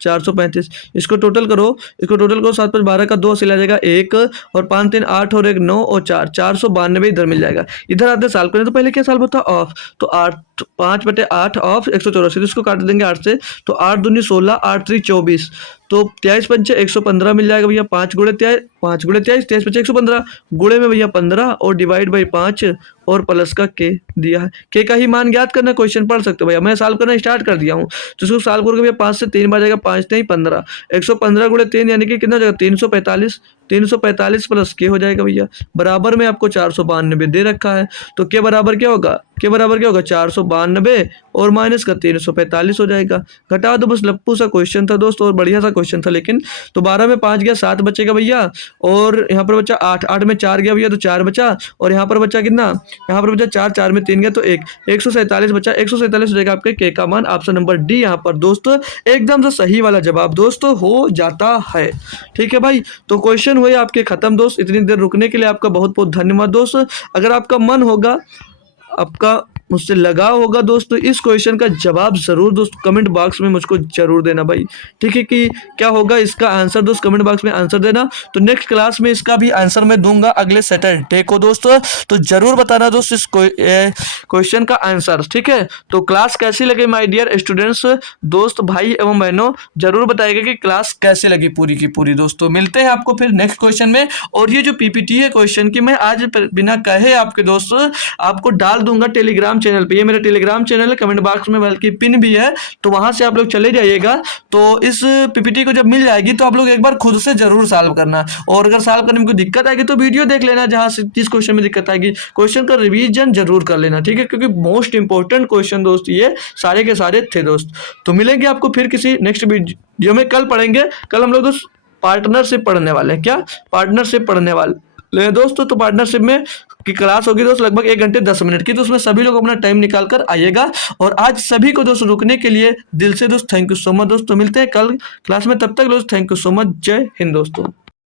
435, इसको टोटल करो, 7 × 5 = 12 का 2 से ला जाएगा 1 और 5 3 8 और 1 9 और 4 492 इधर मिल जाएगा। इधर आते सॉल्व करें तो पहले क्या सॉल्व होता है ऑफ, तो 5/8 ऑफ 184, इसको काट देंगे 8 से, तो 8 दूनी 16, 8 3 24, तो 23 पंचे 115 मिल जाएगा भैया। 5 गुणे 23, 23 पंचे 115, गुणे में भैया 15 और डिवाइड बाई 5 और प्लस का के दिया है। के का ही मान ज्ञात करना, क्वेश्चन पढ़ सकते हो भैया, मैं सॉल्व करना स्टार्ट कर दिया हूँ। तो इसको सॉल्व करोगे भैया 5 से 3 बार जाएगा, 5 नहीं 15, 115 गुणे 3 यानी कि कितना हो जाएगा 345, 345 प्लस के हो जाएगा भैया, बराबर में आपको 492 दे रखा है। तो के बराबर क्या होगा, के बराबर क्या होगा 492 और माइनस का 345 हो जाएगा। घटा दो बस, लप्पू सा क्वेश्चन था दोस्त और बढ़िया सा क्वेश्चन था लेकिन। तो 12 में 5 गया 7 बचेगा भैया, और यहाँ पर बचा 8, 8 में 4 गया भैया तो 4 बचा, और यहाँ पर बचा कितना यहाँ पर बचा 4, 4 में 3 गया तो 1, 147 बचा, 147 हो जाएगा आपके के का मान। ऑप्शन नंबर डी यहाँ पर दोस्तों एकदम से सही वाला जवाब दोस्तों हो जाता है। ठीक है भाई, तो क्वेश्चन हुए आपके खत्म दोस्त। इतनी देर रुकने के लिए आपका बहुत बहुत धन्यवाद दोस्त। अगर आपका मन होगा, आपका मुझसे लगाव होगा दोस्त, तो इस क्वेश्चन का जवाब जरूर दोस्त कमेंट बॉक्स में मुझको जरूर देना भाई। ठीक है, कि क्या होगा इसका आंसर दोस्त कमेंट बॉक्स में आंसर देना। तो नेक्स्ट क्लास में इसका भी आंसर मैं दूंगा अगले सैटरडे को दोस्तों, तो जरूर बताना दोस्त इस क्वेश्चन का आंसर। ठीक है, तो क्लास कैसी लगी माय डियर स्टूडेंट्स, दोस्त भाई एवं बहनों, जरूर बताइएगा कि क्लास कैसे लगी पूरी की पूरी। दोस्तों मिलते हैं आपको फिर नेक्स्ट क्वेश्चन में। और ये जो पीपीटी है क्वेश्चन की, मैं आज बिना कहे आपके दोस्त आपको डाल दूंगा टेलीग्राम चैनल पे। ये मेरा टेलीग्राम चैनल है, कमेंट बॉक्स में बल्कि पिन भी है, तो वहां से आप लोग चले जाइएगा। तो इस पीपीटी को जब मिल जाएगी तो आप लोग एक बार खुद से जरूर सॉल्व करना, और अगर सॉल्व करने में कोई दिक्कत आएगी तो वीडियो देख लेना, जहां से जिस क्वेश्चन में दिक्कत आएगी क्वेश्चन का रिवीजन जरूर कर लेना। ठीक है, क्योंकि मोस्ट इंपॉर्टेंट क्वेश्चन दोस्त ये सारे के सारे थे दोस्त। तो मिलेंगे आपको फिर किसी नेक्स्ट वीडियो में। कल पढ़ेंगे, कल हम लोग दोस्त पार्टनरशिप पढ़ने वाले हैं। क्या पार्टनरशिप पढ़ने वाले दोस्तों, तो पार्टनरशिप में की क्लास होगी दोस्त लगभग 1 घंटे 10 मिनट की, तो उसमें सभी लोग अपना टाइम निकाल कर आइएगा। और आज सभी को दोस्त रुकने के लिए दिल से दोस्त थैंक यू सो मच दोस्त। तो मिलते हैं कल क्लास में, तब तक दोस्त थैंक यू सो मच। जय हिंद दोस्तों।